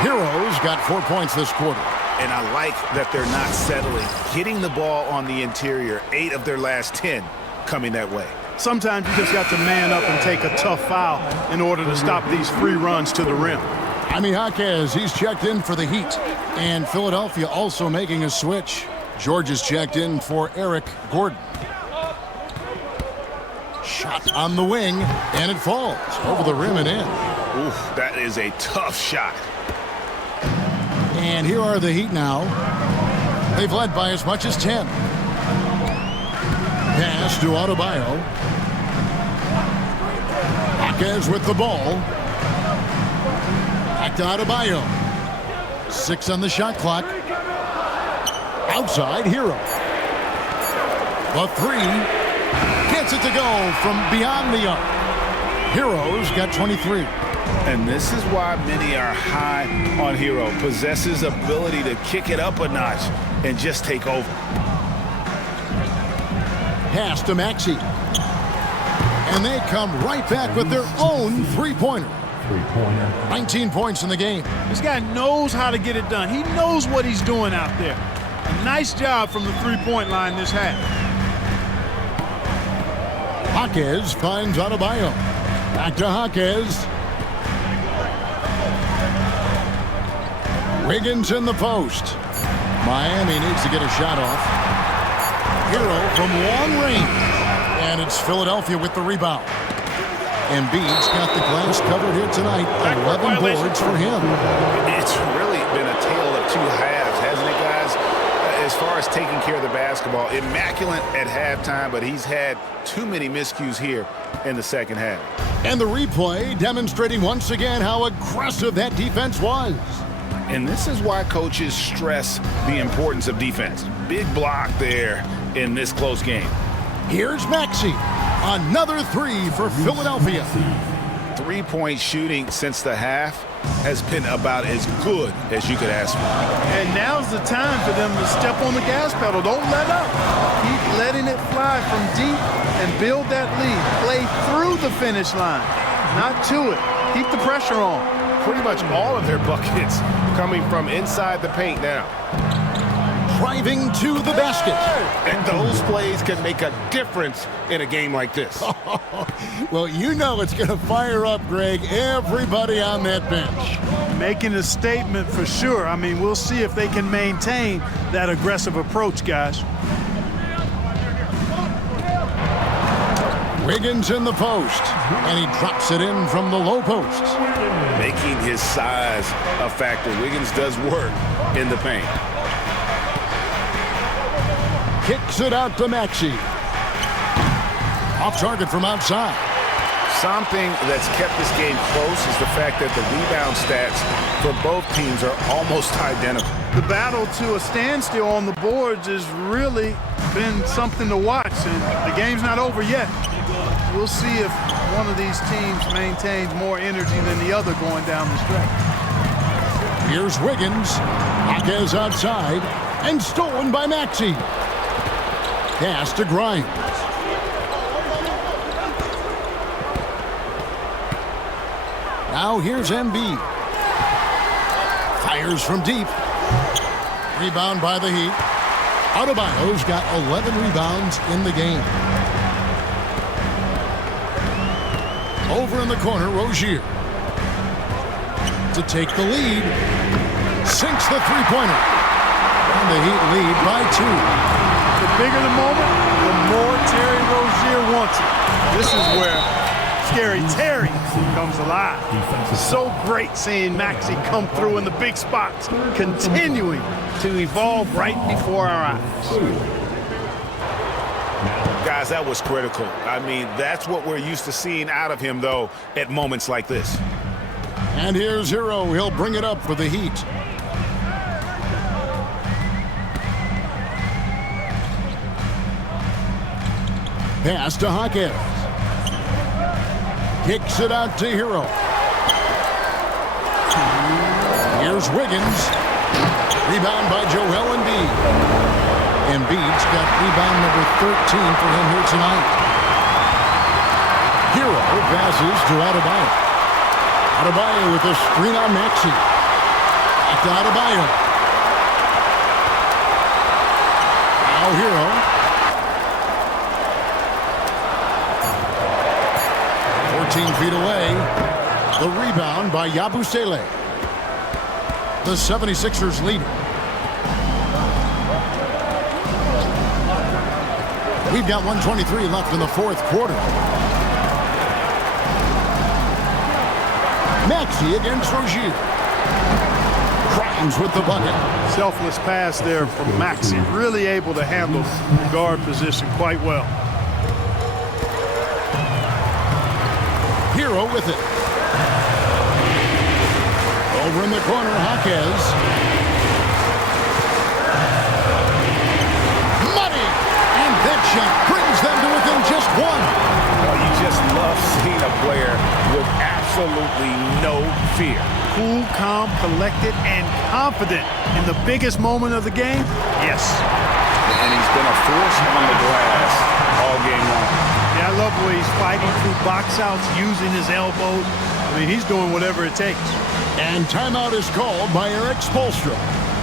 Hero's got 4 points this quarter. And I like that they're not settling. Getting the ball on the interior, 8 of their last 10 coming that way. Sometimes you just got to man up and take a tough foul in order to stop these free runs to the rim. Jaime Jaquez, he's checked in for the Heat. And Philadelphia also making a switch. George is checked in for Eric Gordon. Shot on the wing, and it falls over the rim and in. Oof, that is a tough shot. And here are the Heat now. They've led by as much as 10. Pass to Adebayo. Jaquez with the ball. Back to Adebayo. 6 on the shot clock. Outside, Hero. The 3. Gets it to go from beyond the arc. Hero's got 23. And this is why many are high on Hero. Possesses ability to kick it up a notch and just take over. Pass to Maxey. And they come right back with their own three-pointer. 19 points in the game. This guy knows how to get it done. He knows what he's doing out there. A nice job from the three-point line this half. Jaquez finds Adebayo. Back to Jaquez. Wiggins in the post. Miami needs to get a shot off. Hero from long range. And it's Philadelphia with the rebound. Embiid's got the glass covered here tonight. 11 boards for him. It's really been a tale of 2 halves, hasn't it, guys? as far as taking care of the basketball, immaculate at halftime, but he's had too many miscues here in the second half. And the replay demonstrating once again how aggressive that defense was. And this is why coaches stress the importance of defense. Big block there in this close game. Here's Maxey. Another three for Philadelphia. Three-point shooting since the half has been about as good as you could ask for. And now's the time for them to step on the gas pedal. Don't let up. Keep letting it fly from deep and build that lead. Play through the finish line, not to it. Keep the pressure on. Pretty much all of their buckets coming from inside the paint now. Driving to the basket. And those plays can make a difference in a game like this. Well, you know it's going to fire up, Greg, everybody on that bench. Making a statement for sure. I mean, we'll see if they can maintain that aggressive approach, guys. Wiggins in the post, and he drops it in from the low post. Making his size a factor. Wiggins does work in the paint. Kicks it out to Maxey. Off target from outside. Something that's kept this game close is the fact that the rebound stats for both teams are almost identical. The battle to a standstill on the boards has really been something to watch, and the game's not over yet. We'll see if one of these teams maintains more energy than the other going down the stretch. Here's Wiggins. Jaquez outside, and stolen by Maxey. Pass to Grimes. Now here's Embiid. Fires from deep. Rebound by the Heat. Adebayo's got 11 rebounds in the game. Over in the corner, Rozier. To take the lead. Sinks the three-pointer. And the Heat lead by 2. The bigger the moment, the more Terry Rozier wants it. This is where Scary Terry comes alive. So great seeing Maxey come through in the big spots, continuing to evolve right before our eyes. Guys, that was critical. I mean, that's what we're used to seeing out of him, though, at moments like this. And here's Hero. He'll bring it up for the Heat. Pass to Jaquez. Kicks it out to Hero. Here's Wiggins. Rebound by Joel Embiid. Embiid's got rebound number 13 for him here tonight. Hero passes to Adebayo. Adebayo with a screen on Maxey. Back to Adebayo. Now Hero. 14 feet away. The rebound by Yabusele. The 76ers lead. We've got 1:23 left in the fourth quarter. Maxey against Rozier. Grimes with the bucket. Selfless pass there from Maxey. Really able to handle the guard position quite well. Hero with it. Over in the corner, Jaquez. Money! And that shot brings them to within just one. Well, you just love seeing a player with absolutely no fear. Cool, calm, collected, and confident in the biggest moment of the game? Yes. And he's been a force on the glass all game long. Yeah, I love the way he's fighting through box outs, using his elbows. I mean, he's doing whatever it takes. And timeout is called by Eric Spoelstra.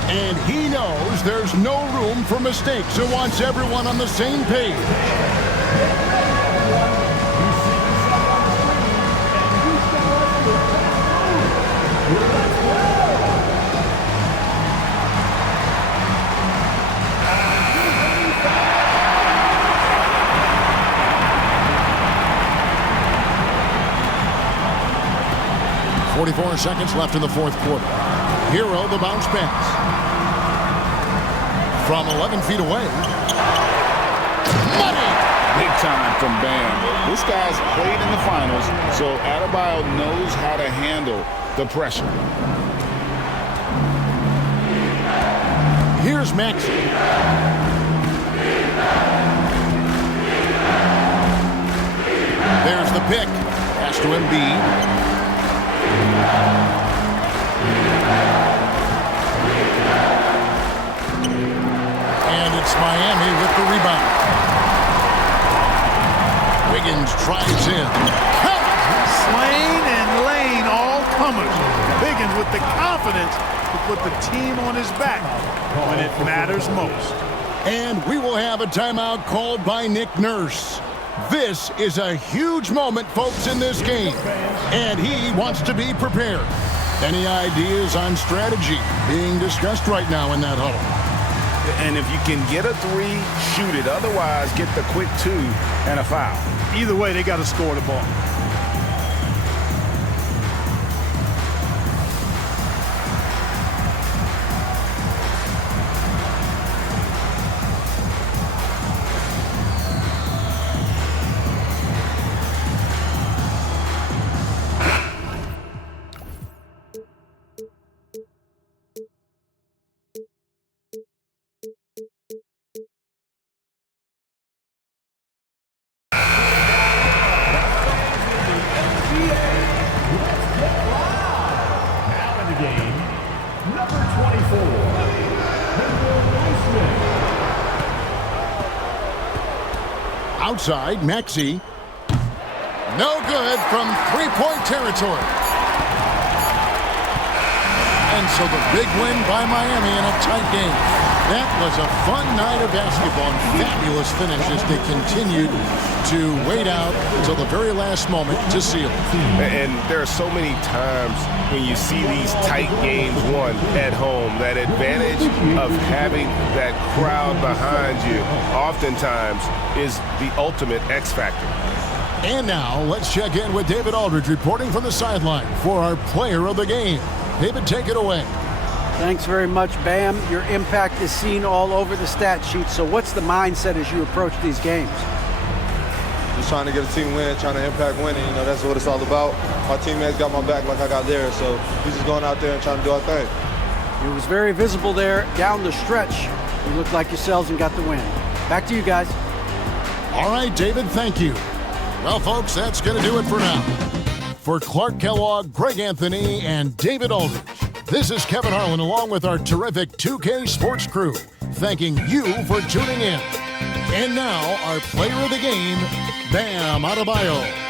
And he knows there's no room for mistakes and wants everyone on the same page. 44 seconds left in the fourth quarter. Hero the bounce pass. from 11 feet away. Money! Big time from Bam. This guy's played in the finals, so Adebayo knows how to handle the pressure. Here's Maxey. There's the pick. Pass to Embiid. And it's Miami with the rebound. Wiggins drives in. Slane and Lane all comers. Wiggins with the confidence to put the team on his back when it matters most. And we will have a timeout called by Nick Nurse. This is a huge moment, folks, in this game. And he wants to be prepared. Any ideas on strategy being discussed right now in that huddle? And if you can get a three, shoot it. Otherwise, get the quick two and a foul. Either way, they got to score the ball. Outside, Maxey. No good from three-point territory. And so the big win by Miami in a tight game. That was a fun night of basketball and fabulous finish as they continued to wait out until the very last moment to seal it. And there are so many times when you see these tight games won at home, that advantage of having that crowd behind you oftentimes is the ultimate X factor. And now let's check in with David Aldridge reporting from the sideline for our player of the game. David, take it away. Thanks very much, Bam. Your impact is seen all over the stat sheet. So what's the mindset as you approach these games? Just trying to get a team win, trying to impact winning. You know, that's what it's all about. My teammates got my back like I got theirs. So we're just going out there and trying to do our thing. It was very visible there down the stretch. You looked like yourselves and got the win. Back to you guys. All right, David, thank you. Well, folks, that's going to do it for now. For Clark Kellogg, Greg Anthony, and David Aldridge, this is Kevin Harlan along with our terrific 2K Sports crew, thanking you for tuning in. And now, our player of the game, Bam Adebayo.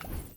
it.